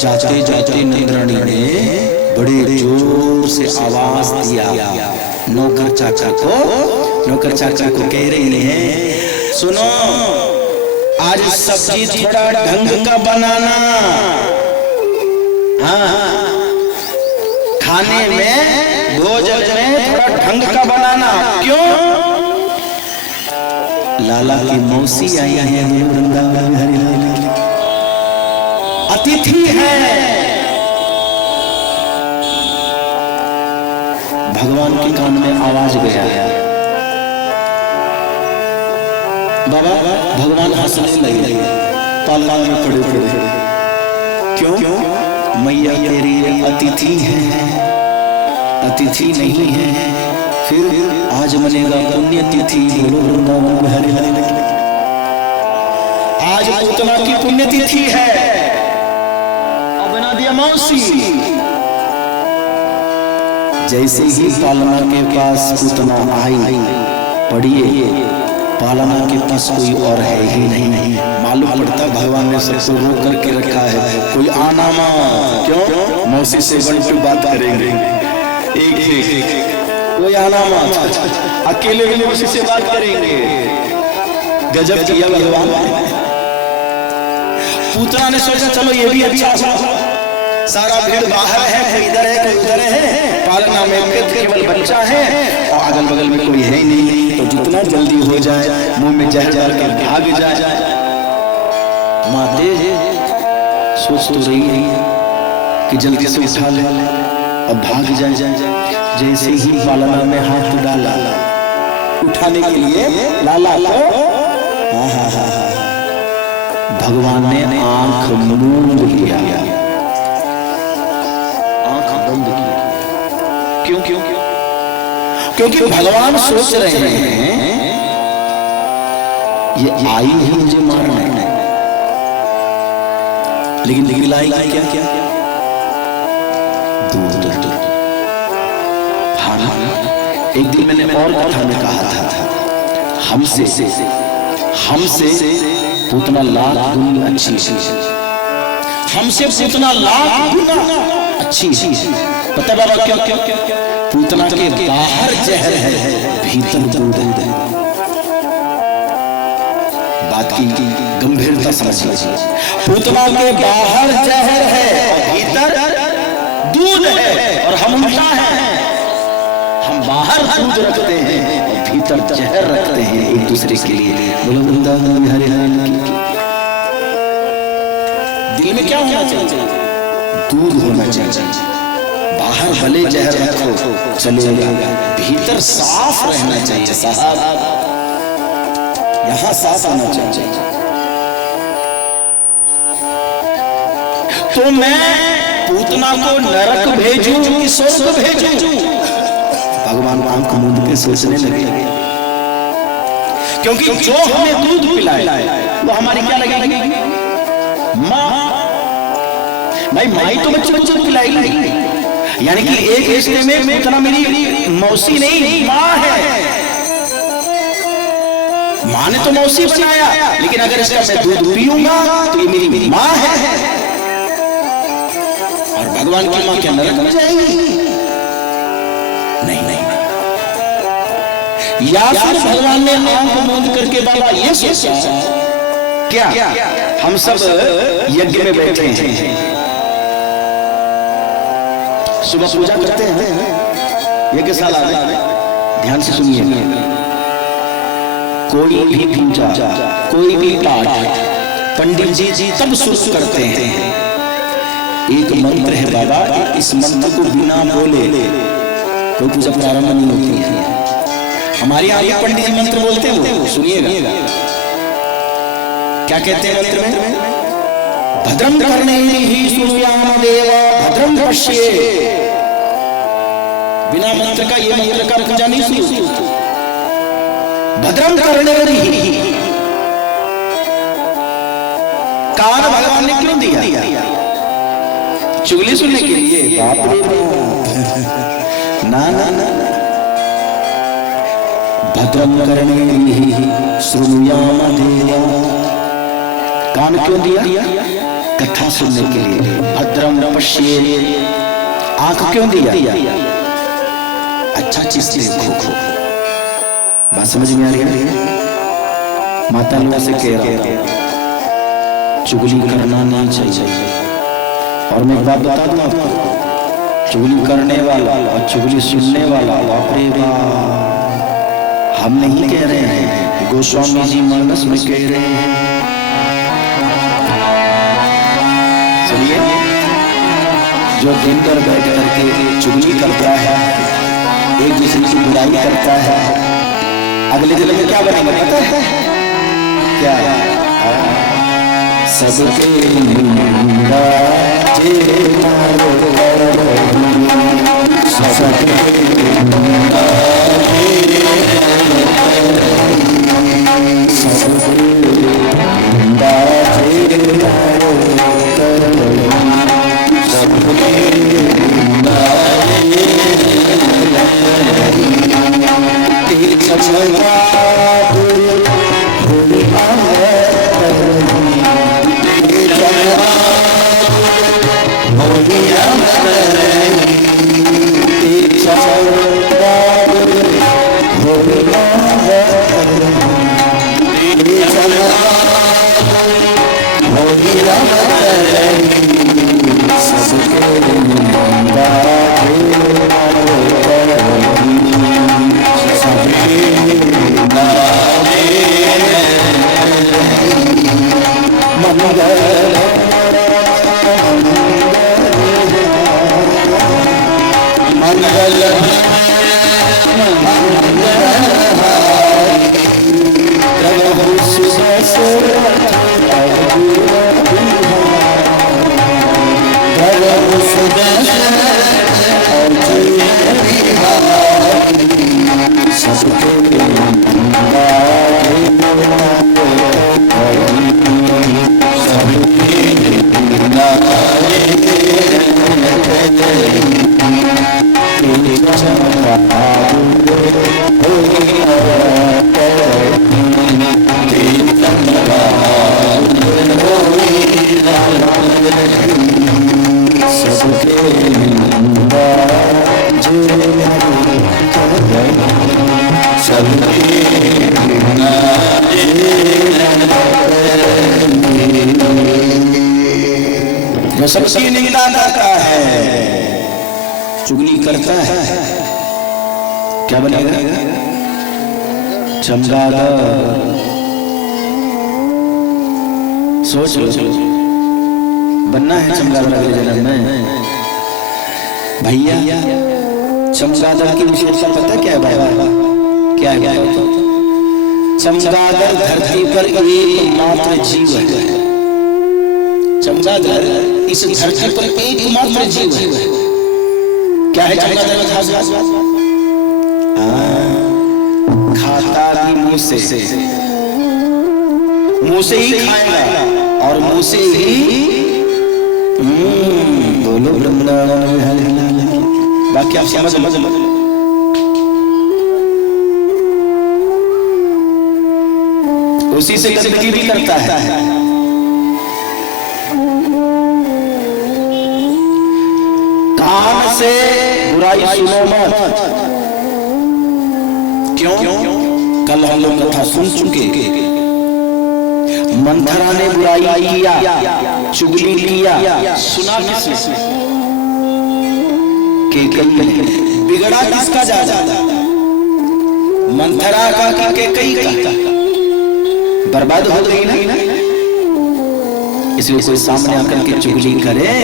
जाते जाते नंदरानी ने बड़े जोर से आवाज दिया नौकर चाचा को कह रही है, सुनो आज सब्जी थोड़ा ढंग का बनाना। हाँ, खाने में भोजन में थोड़ा ढंग का बनाना। क्यों? लाला की मौसी आई है वृंदावन में, अतिथि है। भगवान के कान में आवाज गया, बाबा भगवान हंसने लगे, पालना में पड़े पड़े। क्यों? मैया तेरी अतिथि है, अतिथि नहीं है, फिर आज मनेगा पुण्य तिथि। बोलो वृंदावन बिहारी लाल की। आज पूतना की पुण्य तिथि है, अब बना दिया मौसी। जैसे ही पालना के पास पूतना आई, पढ़िए पालना के पास कोई और है ही नहीं। मालूम पड़ता भगवान ने सबको रोक करके रखा है, कोई आना मत। क्यों? मौसी से बड़ी बात करेंगे, एक कोई आना मत, अकेले में मौसी से बात करेंगे। गजब किया भगवान। पूतना ने सोचा चलो ये भी अच्छा हुआ, सारा भीड़ बाहर है, कोई इधर है कोई उधर है, पालना में केवल बच्चा है और अगल बगल में कोई है नहीं, तो जितना जल्दी हो जाए मुंह में जहर डाल के भाग जाए। माते सोच तो रही है कि जल्दी से उठा ले अब भाग जाए। जैसे ही पालना में हाथ डाला उठाने के लिए लाला को, भगवान ने आंख मूंद लिया, आंख बंद किया। क्यों? क्योंकि भगवान सोच रहे हैं ये आई ही मुझे मारना, लेकिन दिलाई क्या दूर। एक दिन मैंने और कथा में कहा था, हमसे पूतना लाख गुना अच्छी, हमसे पूतना लाख गुना अच्छी। पता बाबा क्या? पूतना के बाहर जहर है, भीतर दूध है। बात की गंभीरता समझिए। पूतना के बाहर जहर है, भीतर दूध है, और हम उल्टा है, हम बाहर दूध रखते हैं और भीतर जहर रखते हैं एक दूसरे के लिए। बोलो वृंदावन बिहारी लाल की। दिल में क्या होना चाहिए? दूध होना चाहिए। बाहर भले जहर रखो चलेगा, भीतर साफ रहना चाहिए। साहब यहाँ साफ होना चाहिए। तो मैं पूतना को नरक भेजूं कि स्वर्ग भेजूं? भगवान आंख मूंद के सोचने लगे, क्योंकि जो हमें दूध पिलाए वो हमारी क्या लगेगी? माँ। भाई माँ तो बच्चे बच्चे को पिलाएगी, यानी कि एक रिश्ते में पूतना मेरी मौसी नहीं, माँ है। माँ ने तो मौसी बनाया, लेकिन अगर इसका मैं दूध पीऊंगा तो ये मेरी माँ है। और भगवान की माँ क्या नरक में जाएगी? नहीं नहीं। या फिर भगवान ने आंख मूंद करके बाबा ये सोचा, क्या हम सब यज्ञ में बैठे हैं, सुबह पूजा करते हैं, यज्ञशाला में, ध्यान से सुनिए, कोई भी पूजा, कोई भी पाठ पंडित जी तब शुरू करते हैं। एक मंत्र है बाबा, इस मंत्र को बिना बोले कोई पूजा प्रारंभ नहीं होती है। हमारे यहाँ पंडित जी मंत्र बोलते हैं, वो सुनिएगा क्या कहते हैं मंत्र में? भद्रम कर्णैः शृणुयाम देवा भद्रम पश्येत्। बिना मंत्र का ये मंत्र का पूजा नहीं शुरू। भद्रम कर्णैः, कान भगवान ने क्यों दिया? चुगली सुनने के लिए? बाप रे बाप, ना ना ना। भद्रम कर्णैः शृणुयाम देवा, कान क्यों दिया? कथा सुनने के लिए। भद्रम पश्येत्, आंख क्यों दिया? अच्छा चीज देखो। बात समझ में आ रही है? माता लोगों से कह रहा चुगली करना नहीं चाहिए। और मैं एक बात बता दूं आपको, चुगली करने वाला और चुगली सुनने वाला, बाप रे बाप, हम नहीं कह रहे हैं, गोस्वामी जी मानस में कह रहे हैं। सुनिए, जो दिन भर बैठ करके चुगली करता है, एक दूसरे की बुराई करता है, अगले दिन में क्या बनेगा पता है? क्या? सबके निंदा जे मारो करनी, सबके निंदा जे सबके निंदा जे मारो करनी, सबके निंदा जे चमका जो सबकी निंदा करता है, चुगली करता है, क्या बनेगा? चमगादड़। सोच लो, बनना है चमगादड़ अगले जन्म में। भैया चमगादड़ की विशेषता पता क्या है बाबा? क्या है? चमगादड़ धरती पर एकमात्र जीव है, चमगादड़ इस धरती पर एकमात्र जीव है। क्या है चमगादड़ का खास बात? खाता भी मुंह से ही खाएगा और मुंह से ही बोलो ब्रह्मणा। बाकी आप समझ उसी से गंदगी भी करता है। कान से बुराई सुनो मत। क्यों? कल हम लोग कथा सुन चुके। मंथरा ने बुराई किया, चुगली किया, सुना किसने? केकई। बिगड़ा किसका ज्यादा? मंथरा का कि केकई का? बर्बाद हो गई ना। इसलिए कोई सामने आकर के चुगली करे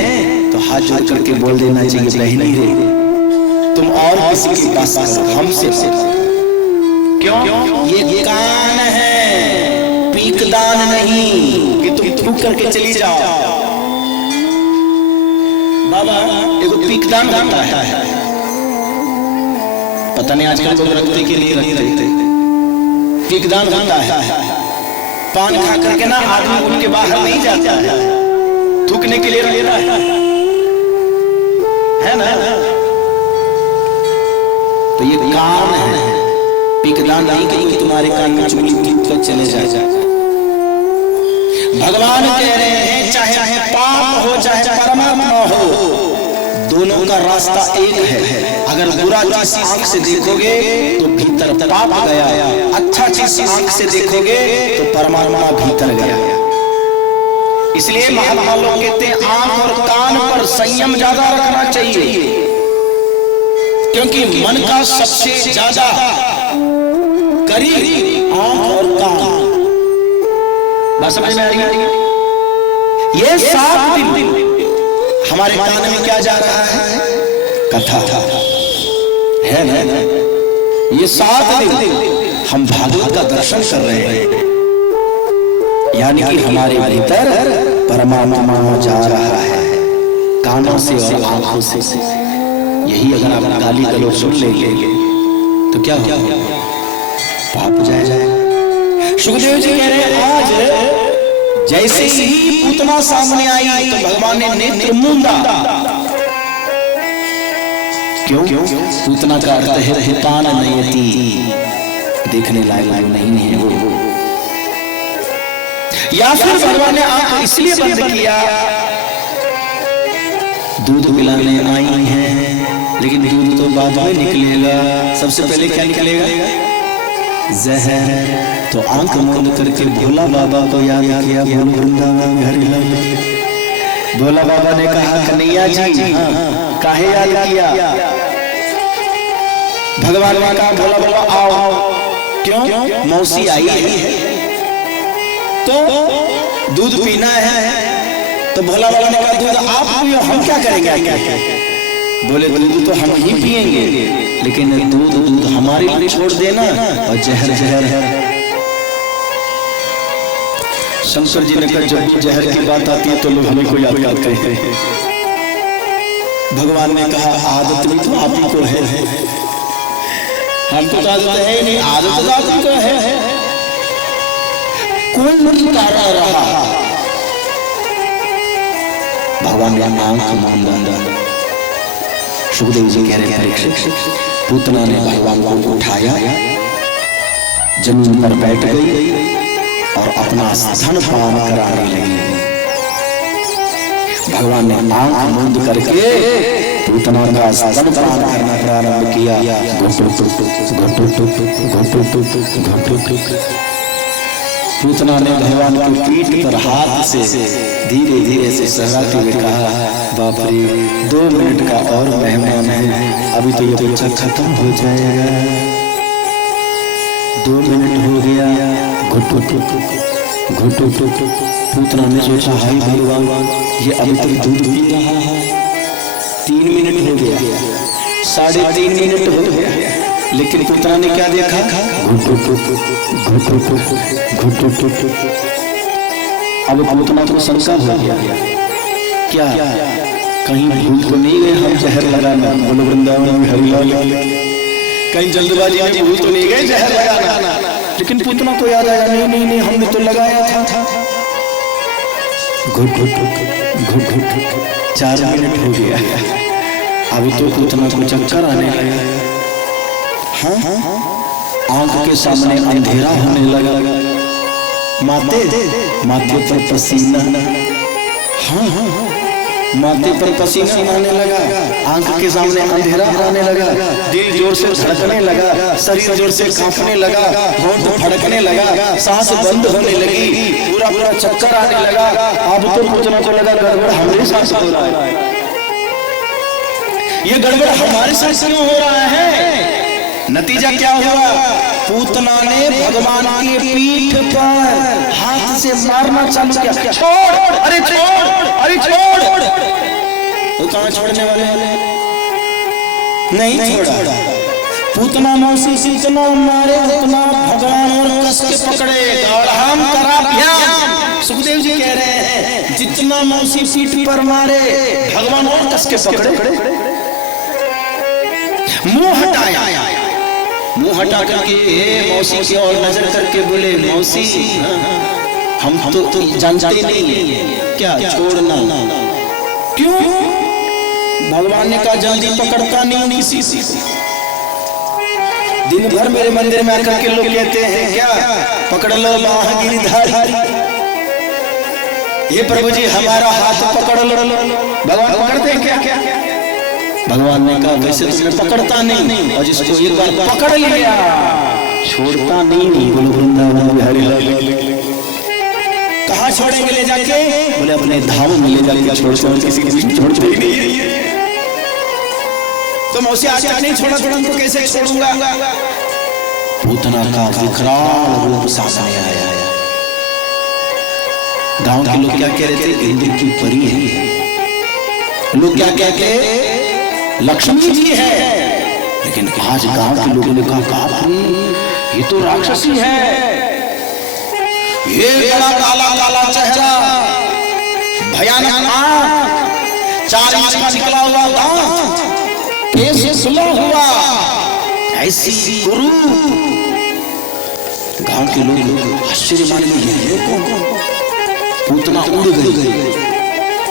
तो हाथ जोड़ करके बोल देना चाहिए, बहनी रे तुम और किसी के पास हमसे। क्यों? ये कान है, पीकदान नहीं कि तुम थूक करके चली जाओ। बाबा एगो पीकदान होता है, पता नहीं आजकल लोग रखते कि नहीं रखते। पीकदान होता है, पान खा करके ना आदमी उठ के बाहर नहीं जाता है, थूकने के लिए रह रहा है ना। तो ये कान है, पीकदान नहीं कि तुम्हारे कान में चुगली कर चले जाए। भगवान कह रहे हैं चाहे पाप हो चाहे परमात्मा हो, दोनों का रास्ता एक है। अगर बुरा चीज आंख से देखोगे तो भीतर पाप गया, अच्छा चीज आंख से देखोगे तो परमात्मा भीतर गया। इसलिए महात्मा लोग कहते हैं आंख और कान पर संयम ज्यादा रखना चाहिए, क्योंकि मन का सबसे ज्यादा करीब आंख और कान। बात समझ में आ रही है? ये 7 दिन हमारे कान में क्या जा रहा है? कथा है ना। ये 7 दिन हम भागवत का दर्शन कर रहे हैं, यानी कि हमारे भीतर परमात्मा जा रहा है कानों से और आंखों से। यही अगर आप गाली गलौज सुन लेंगे तो क्या होगा? पाप जाएगा। सुखदेव जी कह रहे हैं आज जैसे ही पूतना सामने आई तो भगवान ने नेत्र मूंदा। क्यों? पूतना का अर्थ है पान नयति, देखने लायक नहीं है वो। या फिर भगवान ने आंख इसलिए बंद किया, दूध पिलाने आई है लेकिन दूध तो बाद में निकलेगा, सबसे पहले क्या निकलेगा? जहर। तो आंख बंद करके भोला बाबा को याद किया। वृंदावन घर भोला बाबा ने कहा कन्हैया जी काहे याद किया? भगवान ने कहा भोला बाबा आओ। क्यों? मौसी आई है तो दूध पीना है। तो भोला बाबा ने कहा दूध आप पियो, हम क्या करेंगे? बोले दूध तो हम ही पिएंगे, लेकिन दूध हमारे लिए छोड़ देना और जहर जहर है। शंकर जी ने कहा जब जहर की बात आती है तो लोग हमें को याद करते हैं। भगवान ने कहा आदत भी तो आप ही को है, हमको तो आदत है नहीं, आदत तो आप ही को है। कोई नहीं तारा रहा। भगवान ने आंख मूंदा। सुखदेव जी कह रहे हैं पूतना ने भगवान को उठाया, जमीन पर बैठ गई और अपना स्तन पान कराने लगी। भगवान ने आंख मूंद करके पूतना का स्तन पान करना प्रारंभ किया। पूतना ने भगवान की पीठ पर हाथ से धीरे धीरे से सहलाते हुए कहा बाप रे 2 मिनट का और मेहमान है, अभी तो ये बच्चा खत्म हो जाएगा। 2 मिनट हो गया। घुटू पूतना ने सोचा हाय भगवान ये अभी तक दूध पी रहा है। 3 मिनट हो गया, 3.5 मिनट हो गया, लेकिन पूतना ने क्या देखा? अब पूतना को शंका हो गया, क्या कहीं भूल तो नहीं गए हम जहर लगाना? बोलो वृंदावन में हरिलाल, कहीं जल्दबाजी में भूल तो नहीं गए जहर लगाना? लेकिन पूतना को याद आया, नहीं नहीं नहीं हमने तो लगाया था। घुट घुट घुट घुट 4 मिनट हो गया, अभी तो पूतना को चक्कर आने लगा। हाँ, आंख के सामने अंधेरा होने लगा, माथे पर पसीना, हाँ हाँ माथे पर पसीना आने लगा, आंख के सामने अंधेरा आने लगा, दिल जोर से धड़कने लगा, शरीर जोर से कांपने लगा, होंठ फड़कने लगा, सांस बंद होने लगी, पूरा पूरा चक्कर आने लगा। अब तो पूतना को लगा गड़बड़ हमारे साथ हो रहा है, ये गड़बड़ हमारे साथ क्यों हो रहा है? नतीजा क्या हुआ? पूतना ने भगवान की पीठ पर हाथ से मारना चालू किया। छोड़, अरे छोड़, अरे छोड़। वो कहाँ छोड़ने वाले? नहीं छोड़ा। पूतना मौसी से इतना मारे, उतना भगवान और कस के पकड़े और हम करा। सुखदेव जी कह रहे हैं जितना मौसी पीठ पर मारे भगवान और कस के पकड़े, मुंह हटाया, मुंह हटा करके मौसी की ओर नजर करके बोले, मौसी हम तो जानते नहीं क्या, छोड़ना। क्यों? भगवान ने कहा जल्दी पकड़ता नहीं सी। दिन भर मेरे मंदिर में आकर के लोग कहते हैं क्या, पकड़ लो गिरिधारी, ये प्रभु जी हमारा हाथ पकड़ लो। भगवान पकड़ते हैं क्या? भगवान ने कहा वैसे तुम्हें पकड़ता नहीं, और जिसको एक बार पकड़ लिया छोड़ता नहीं। बोलो वृंदावन बिहारी लाल। कहाँ छोड़ेंगे ले जाके? बोले अपने धाम में ले जाके छोड़ते, किसी किसी छोड़ते ही नहीं। तो मौसी आज तक नहीं छोड़ा, तो कैसे छोड़ूंगा? पूतना का विकराल रूप सामने आया। गांव के लोग क्या कह रहे थे? इंद्र की परी है। लोग क्या कहते? लक्ष्मी जी है। लेकिन आज गांव के लोगों ने कहा ये तो राक्षसी है, ये बड़ा काला काला चेहरा, भयानक आंख, 4 इंच का निकला हुआ दांत, केस सुला हुआ, ऐसी गुरु। गांव के लोग आश्चर्य मान गए, पूतना उड़ गई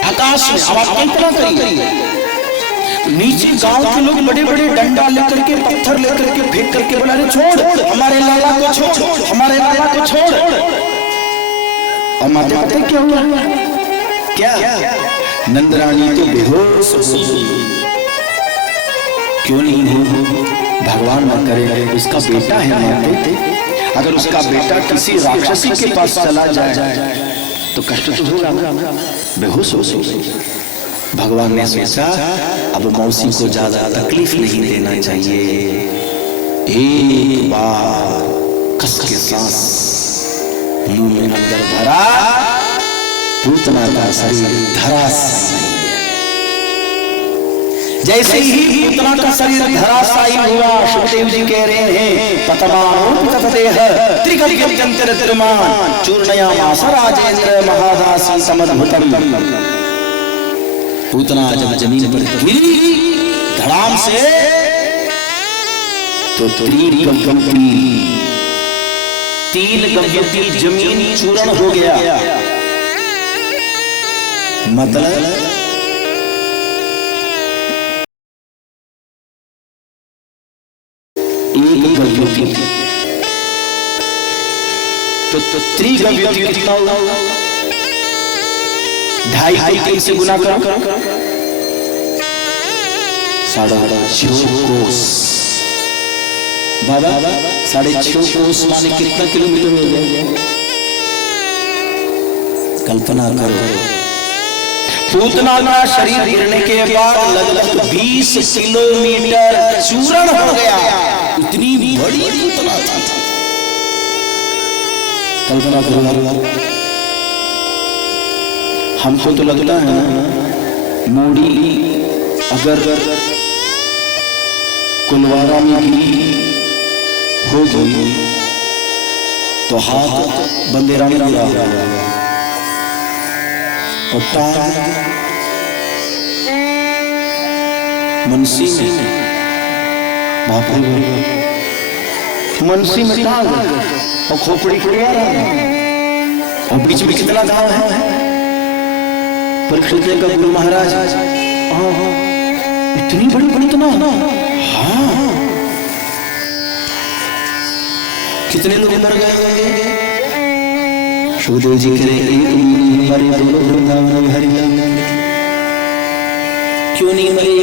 आकाश में। अब आप कल्पना करिए, नीचे गांव के लोग बड़े बड़े डंडा लेकर के, पत्थर लेकर के फेंक करके बोला, अरे छोड़ हमारे लाला को, छोड़ हमारे लाला को, छोड़। और माते पता क्या हुआ? क्या? नंदरानी तो बेहोश हो गई। क्यों नहीं हो? भगवान न करे उसका बेटा है माते, अगर उसका बेटा किसी राक्षसी के पास चला जाए तो कष्ट तो होगा, बेहोश हो गई। भगवान ने सोचा अब मौसी को ज्यादा तकलीफ नहीं देना चाहिए, एक बार कस के सांस मुंह में अंदर भरा, पूतना का शरीर धराशायी। जैसे ही पूतना का शरीर धराशायी हुआ, सुखदेव जी कह रहे हैं पतमानोपितदेह त्रिकल्पितं त्रिमान चूर्णयामास राजेंद्र महादासी समद्भुतम्। पूतना जब जमीन पर गिरी धड़ाम से तो 3 गव्यती जमीन चूर्ण हो गया। मतलब एक गव्यती तो 3 गव्यती कितना हुआ? 2.5 से गुना करो, 6.5 कोस। बाबा 6.5 कोस माने कितना किलोमीटर हो गया? कल्पना करो। पूतना का शरीर गिरने के बाद लगभग 20 किलोमीटर चूर्ण हो गया। इतनी बड़ी पूतना था। कल्पना करो। हमको तो लगता है मूड़ी अगर कुलवारा में गिरी होगी तो हाथ बंदेरा में गिरा, और टांग मनसी में, बाप रे, मनसी में टांग और खोपड़ी को और बीच में कितना घाव है। परीक्षित का गुरु महाराज, इतनी बड़ी बड़ी तो ना, हाँ, कितने लोग मर गए। सुखदेव जी कह रहे हमारे दोनों वृंदावन हरि क्यों नहीं मरे?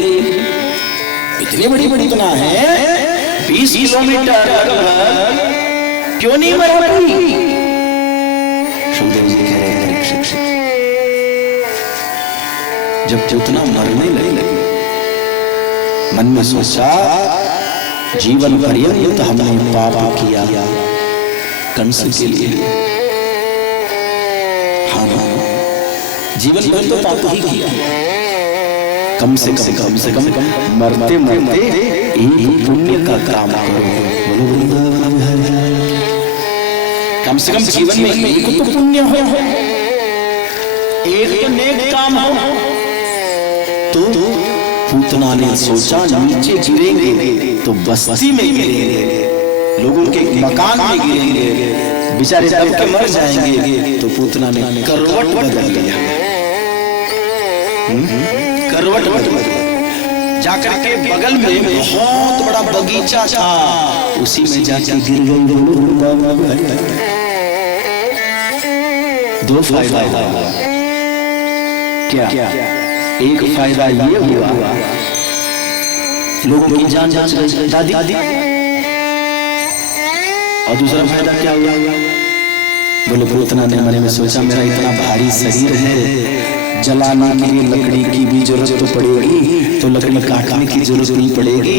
इतनी बड़ी बड़ी तो ना है, 20 किलोमीटर, क्यों नहीं मरे? सुखदेव जी कह रहे हैं जब उतना मरने लगे, मन में सोचा जीवन पर्यंत हमने पाप किया कंस के लिए। हाँ, जीवन भर तो पाप ही किया, कम से कम मरते मरते एक पुण्य का काम करो। कम से कम जीवन में एक तो पुण्य हो, एक तो नेक काम हो। तो पूतना ने सोचा नीचे गिरेंगे तो बस्ती में गिरेंगे, लोगों के मकान में गिरेंगे, बेचारे दब के मर जाएंगे। तो पूतना ने करवट बदल लिया, करवट बदल जाकर के बगल में बहुत बड़ा बगीचा था, उसी में जाकर गिर गई। दो फायदा हुआ। क्या? एक फायदा ये हुआ लोगों की जान बच गई, दादी। और दूसरा फायदा क्या हुआ? बोले पूतना ने मन में सोचा मेरा इतना भारी शरीर है, जलाने के लिए लकड़ी की भी जरूरत तो पड़ेगी, तो लकड़ी काटने की जरूरत नहीं पड़ेगी।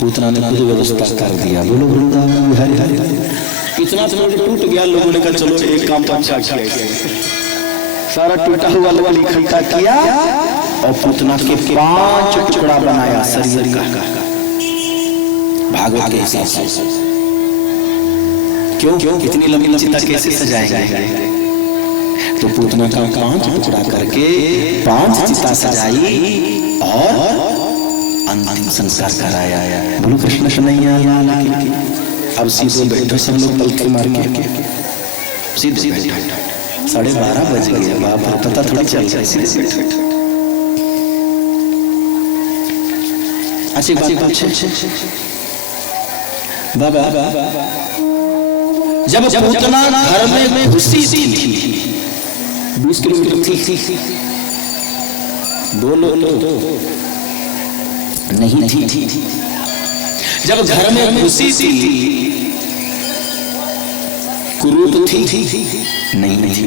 पूतना ने खुद व्यवस्था कर दिया। बोलो वृंदावन हरि हरि। इतना तो टूट गया, लोगों ने कहा चलो एक काम तो अच्छा किया, सारा टूटा हुआ लकड़ी इकट्ठा किया और पूतना के 5 टुकड़ा बनाया शरीर का, भागवत के हिसाब से। क्यों? इतनी लंबी चिता कैसे सजाएंगे? तो पूतना का 5 टुकड़ा करके 5 चिता सजाई और अंतिम संस्कार कराया। बोलो कृष्ण कन्हैया लाल की। अब सीधे बैठो सब लोग पलके मार के, सीधे बैठो। 12:30 बज गए, बाप पता थोड़ी चल रहा है। सीधे बैठो। अच्छी बाबा, जब पूतना घर में घुसी थी, 20 किलोमीटर थी, बोलो नहीं थी। जब घर में घुसी थी, कुरूप थी नहीं थी,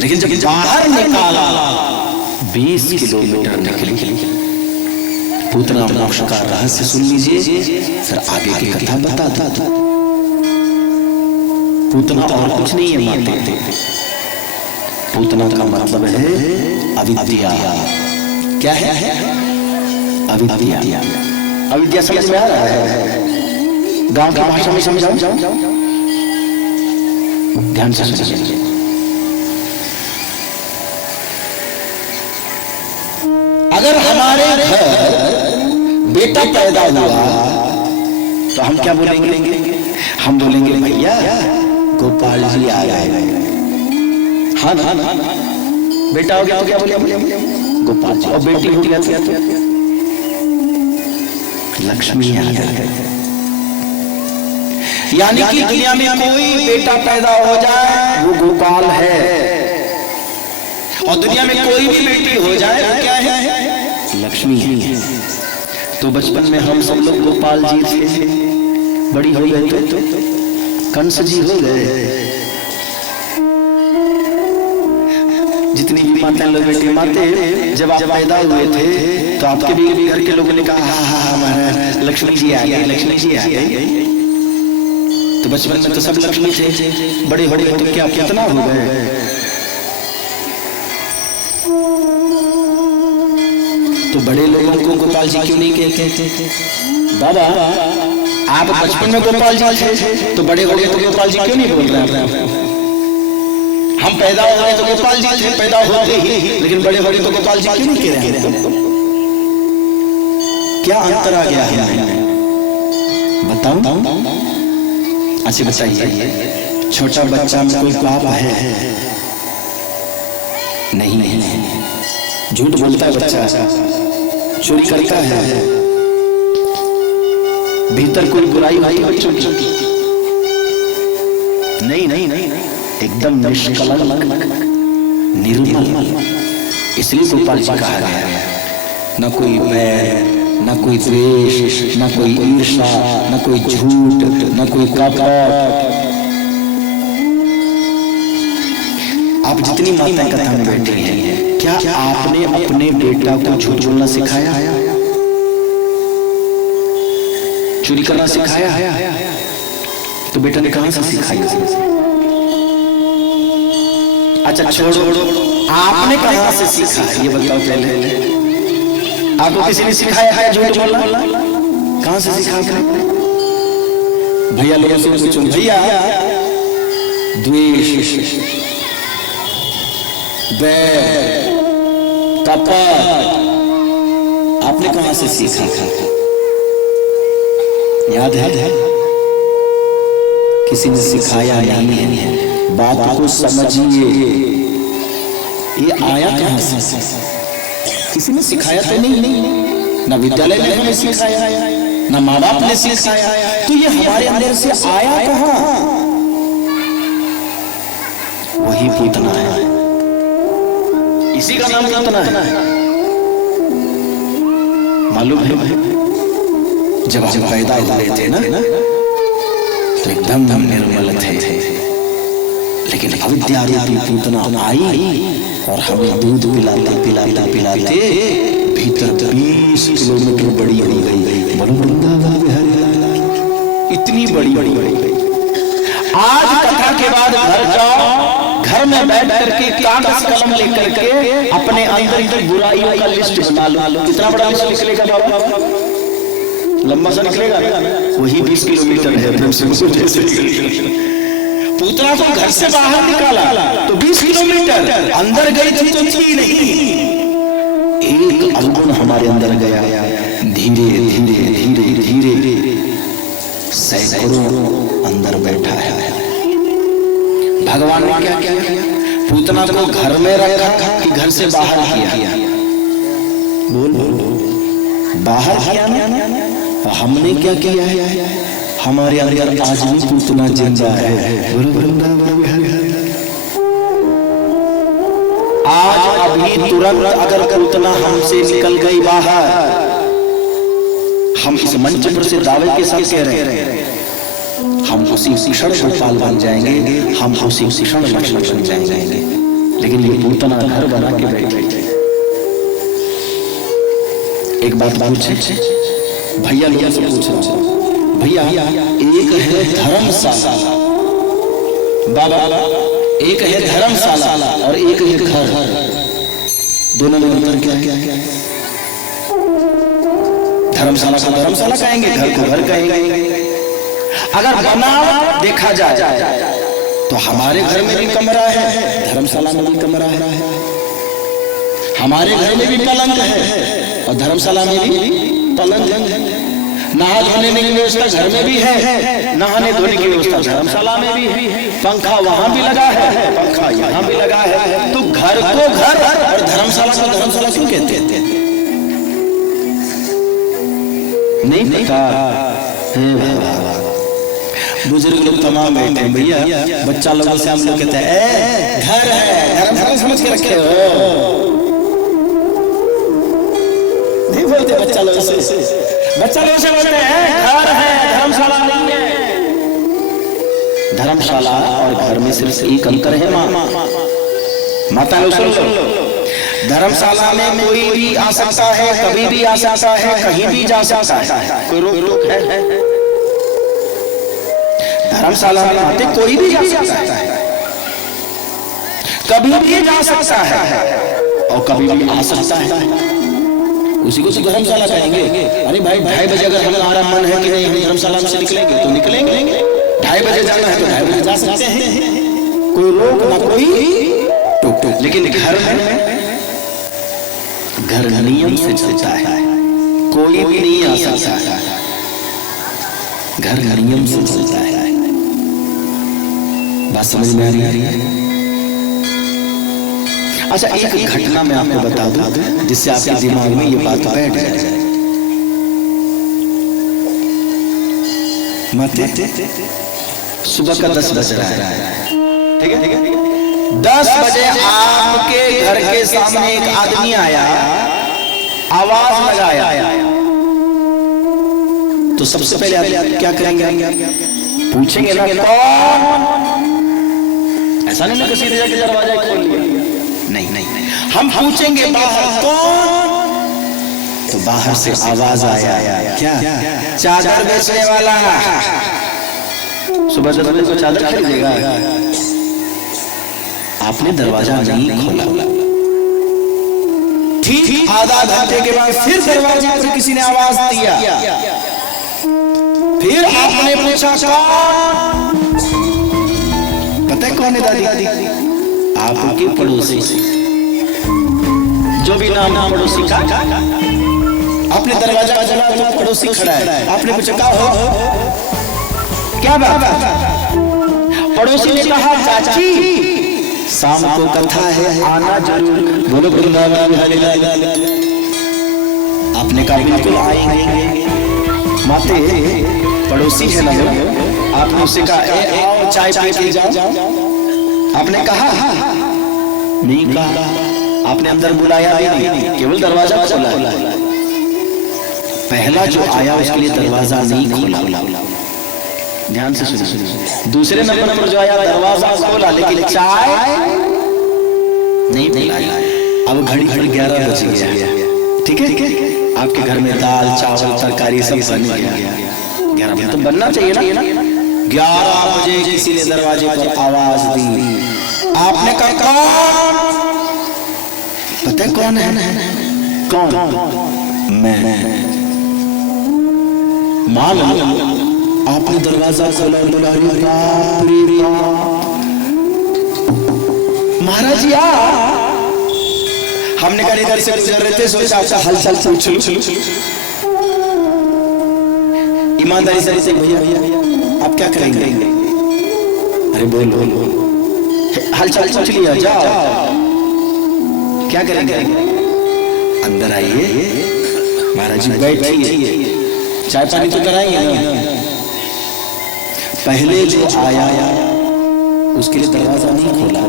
लेकिन जब बाहर निकाला 20 किलोमीटर निकली। पूतना मोक्ष का रहस्य सुन लीजिए, फिर आगे की कथा बताता था। पूतना और कुछ नहीं है मानते, पूतना का मतलब है अविद्या। क्या है? अविद्या। अविद्या समझ में आ रहा है? गांव की भाषा में समझाऊं? ध्यान से समझिए। अगर हमारे घर बेटा पैदा हुआ तो हम क्या बोलेंगे? हम बोलेंगे भैया गोपाल जी आ गए। हाँ, बेटा हो गया तो क्या बोलेंगे? गोपाल जी। और बेटी हो गया तो लक्ष्मी आ गई। यानी कि दुनिया में कोई बेटा पैदा हो जाए वो गोपाल है, और दुनिया में कोई भी बेटी हो जाए वो क्या है? लक्ष्मी है। तो बचपन में हम सब लोग गोपाल जी थे, बड़ी हो गए तो कंस जी हो गए। जितनी भी माता लोग बेटी माते, जब आप पैदा हुए थे तो आपके भी घर के लोगों ने कहा हाँ हमारा लक्ष्मी जी आ गई, लक्ष्मी जी आ गई। तो बचपन में तो सब लक्ष्मी थे, बड़े हो गए तो क्या कितना हो गए? तो बड़े लोगों को गोपाल जी क्यों नहीं कहते? बाबा आप बचपन में गोपाल जी थे तो बड़े हो गए तो गोपाल जी क्यों नहीं बोल रहे हैं? हम पैदा हो रहे तो गोपाल जी थे पैदा होते ही, लेकिन बड़े बड़े तो गोपाल जी क्यों नहीं कह रहे हैं? क्या अंतर आ गया है बताऊं? अच्छा बताइए, छोटा बच्चा में कोई पाप है? नहीं नहीं, झूठ बोलता है बच्चा, चोरी करता है, भीतर कोई बुराई हुई बच्चों की? नहीं नहीं नहीं, एकदम निष्कलंक निर्मल। इसलिए गोपाल जी कहा गया है, न कोई बैर, न कोई द्वेष, न कोई ईर्ष्या, न कोई झूठ, न कोई कपट। आप जितनी माताएं कथा में बैठी हैं, क्या आपने अपने बेटा को झूठ बोलना सिखाया? चोरी करना सिखाया? तो बेटा ने कहां से सिखाया? अच्छा छोड़ो, आपने कहां से सीखा ये बताओ पहले। आपको किसी ने सिखाया है झूठ बोलना? कहां से सीखा आपने? भैया लोगों से पूछो, भैया द्वेष, बैर, कपट आपने कहां से सीखा? याद है? किसी ने सिखाया नहीं है। बात को समझिए, ये आया कहां से? किसी ने सिखाया तो नहीं, ना विद्यालय में हमें सिखाया, ना माँ बाप ने सिखाया, तो ये हमारे अंदर से आया कहां? वही पूतना है, इसी का नाम पूतना है। मालूम है जब हम पैदा हुए थे ना, तो एकदम हम निर्मल थे, लेकिन अविद्या रूपी पूतना आई और हमें दूध पिलाते पिलाते पिलाते भीतर 20 किलोमीटर बड़ी हो गई। इतनी बड़ी बड़ी बड़ी। आज कथा के बाद घर जाओ, घर में बैठ करके कागज कलम लेकर के अपने अंदर की बुराइयों का लिस्ट बना लो। कितना बड़ा लिस्ट निकलेगा बाबा? लंबा सा निकलेगा, वही 20 किलोमीटर है। पूतना तो घर से बाहर निकाला तो 20 किलोमीटर, अंदर गई थी तो थी नहीं। एक अवगुण हमारे अंदर गया, धीरे धीरे धीरे धीरे सैकड़ों अंदर बैठा है। भगवान ने क्या किया? पूतना को घर में रखा कि घर से बाहर किया? बोल बाहर किया। हमने क्या किया है? हमारे अंदर आज भी पूतना जिंदा है। आज अभी तुरंत अगर पूतना हमसे निकल गई बाहर, हम इस मंच पर से दावे के साथ कह रहे हैं, हम उसी क्षण गोपाल बन जाएंगे, हम उसी क्षण लक्ष्मण बन जाएंगे। लेकिन ये पूतना घर बना के बैठे। एक बात पूछे, भैया लोगों से पूछ रहा हूं, भैया एक है धर्मशाला, बाबा एक है धर्मशाला और एक है घर, दोनों में अंतर क्या है? धर्मशाला को धर्मशाला कहेंगे, घर को घर कहेंगे। अगर बनावट देखा जाए तो हमारे घर में भी कमरा है, धर्मशाला में भी कमरा है। हमारे घर में भी पलंग है और धर्मशाला में भी पलंग है। नहा धोने की व्यवस्था घर में भी है, नहाने धोने की व्यवस्था धर्मशाला में भी है। पंखा वहां भी लगा है, पंखा यहाँ भी लगा है। तो घर को घर और धर्मशाला को धर्मशाला क्यों कहते हैं? नहीं पता। बुजुर्ग लोग तमाम बैठे हैं, भैया बच्चा लोगों से हम लोग कहते हैं घर है, धर्मशाला समझ के रखे हो। नहीं बोलते बच्चा लोग से, बच्चा लोग से बोलते हैं घर है, धर्मशाला नहीं है। धर्मशाला और घर में सिर्फ एक अंतर है, माता लोग सुन लो। धर्मशाला में कोई भी आ सकता है, कभी भी आ सकता है, कहीं भी जा सकता है, कोई रोक टोक है? धर्मशाला में आते कोई भी जा सकता है, कभी भी जा सकता है और कभी भी आ सकता है। उसी को तो धर्मशाला कहेंगे। अरे भाई 2:30 बजे अगर हमारा मन है कि नहीं हम धर्मशाला से निकलेंगे तो निकलेंगे, 2:30 बजे जाना है तो 2:30 बजे जा सकते हैं। कोई रोक ना कोई टोक। लेकिन घर नियम से चलता है, कोई भी नहीं आ सकता। घर नियम से चलता है। बात समझ में आ रही है? अच्छा, एक घटना मैं आपको बता दूं जिससे आपके दिमाग में ये बात बैठ जाए। सुबह का 10 बज रहा है, ठीक है? 10 बजे आपके घर के सामने एक आदमी आया, आवाज लगाया, तो सबसे पहले आप क्या करेंगे? पूछेंगे ना कौन? ऐसा नहीं कि सीधे जाके दरवाजा खोल लिया, नहीं, हम पूछेंगे बाहर कौन? तो बाहर से आवाज आया, क्या? चादर बेचने वाला। सुबह 10 बजे को चादर खरीदेगा? आपने दरवाजा नहीं खोला। ठीक आधा घंटे के बाद फिर दरवाजे पर किसी ने आवाज दिया, फिर आपने पूछा कौन? पता है कौन है दादी? आपके पड़ोसी, जो भी नाम पड़ोसी का। आपने दरवाजा खोला तो पड़ोसी खड़ा है। आपने पूछा क्या हो, क्या बात? पड़ोसी ने कहा चाची शाम को कथा है, आना जरूर। बोलो वृंदावन। आपने कहा बिल्कुल आएंगे। माते पड़ोसी है ना, आपने उससे कहा आओ चाय पी के जाओ। आपने कहा नहीं कहा, आपने अंदर बुलाया नहीं, केवल दरवाजा खोला। पहला जो आया उसके लिए दरवाजा नहीं खोला। ध्यान से सुनिए। दूसरे नंबर पर जो आया दरवाजा खोला लेकिन चाय नहीं पिलाया। अब घड़ी 11 बज गया, ठीक है? आपके घर में दाल चावल तरकारी सब बन गया। 11 बजे तो बनना चाहिए ना। 11 बजे किसी ने दरवाजे पर आवाज दी। आपने कहा कौन? पता है कौन है? कौन? मैं। मान आपने दरवाजा खोला, महाराज जी हमने कहा इधर से गुजर रहे थे, सोचा आपका हालचाल पूछ लूं। ईमानदारी से भैया आप क्या करेंगे? अरे बोल हालचाल पूछ लिया, जाओ। क्या करेंगे? अंदर आइए महाराज जी, बैठिए, चाय पानी तो कराएंगे ना। पहले जो आया उसके लिए दरवाजा नहीं खोला।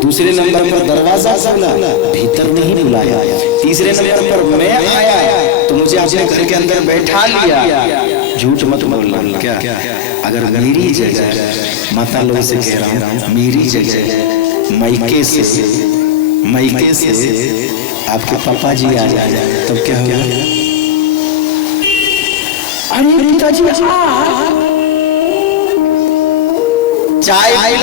दूसरे नंबर पर दरवाजा खोला, भीतर नहीं बुलाया। तीसरे नंबर पर मैं आया तो मुझे अपने घर के अंदर बैठा लिया। झूठ मत बोलना। क्या? अगर मेरी जगह, माता लोग से कह रहा हूँ, मेरी जगह मायके से आपके पापा जी आ जाए तो क्या होगा? अरे पिताजी चाय पिला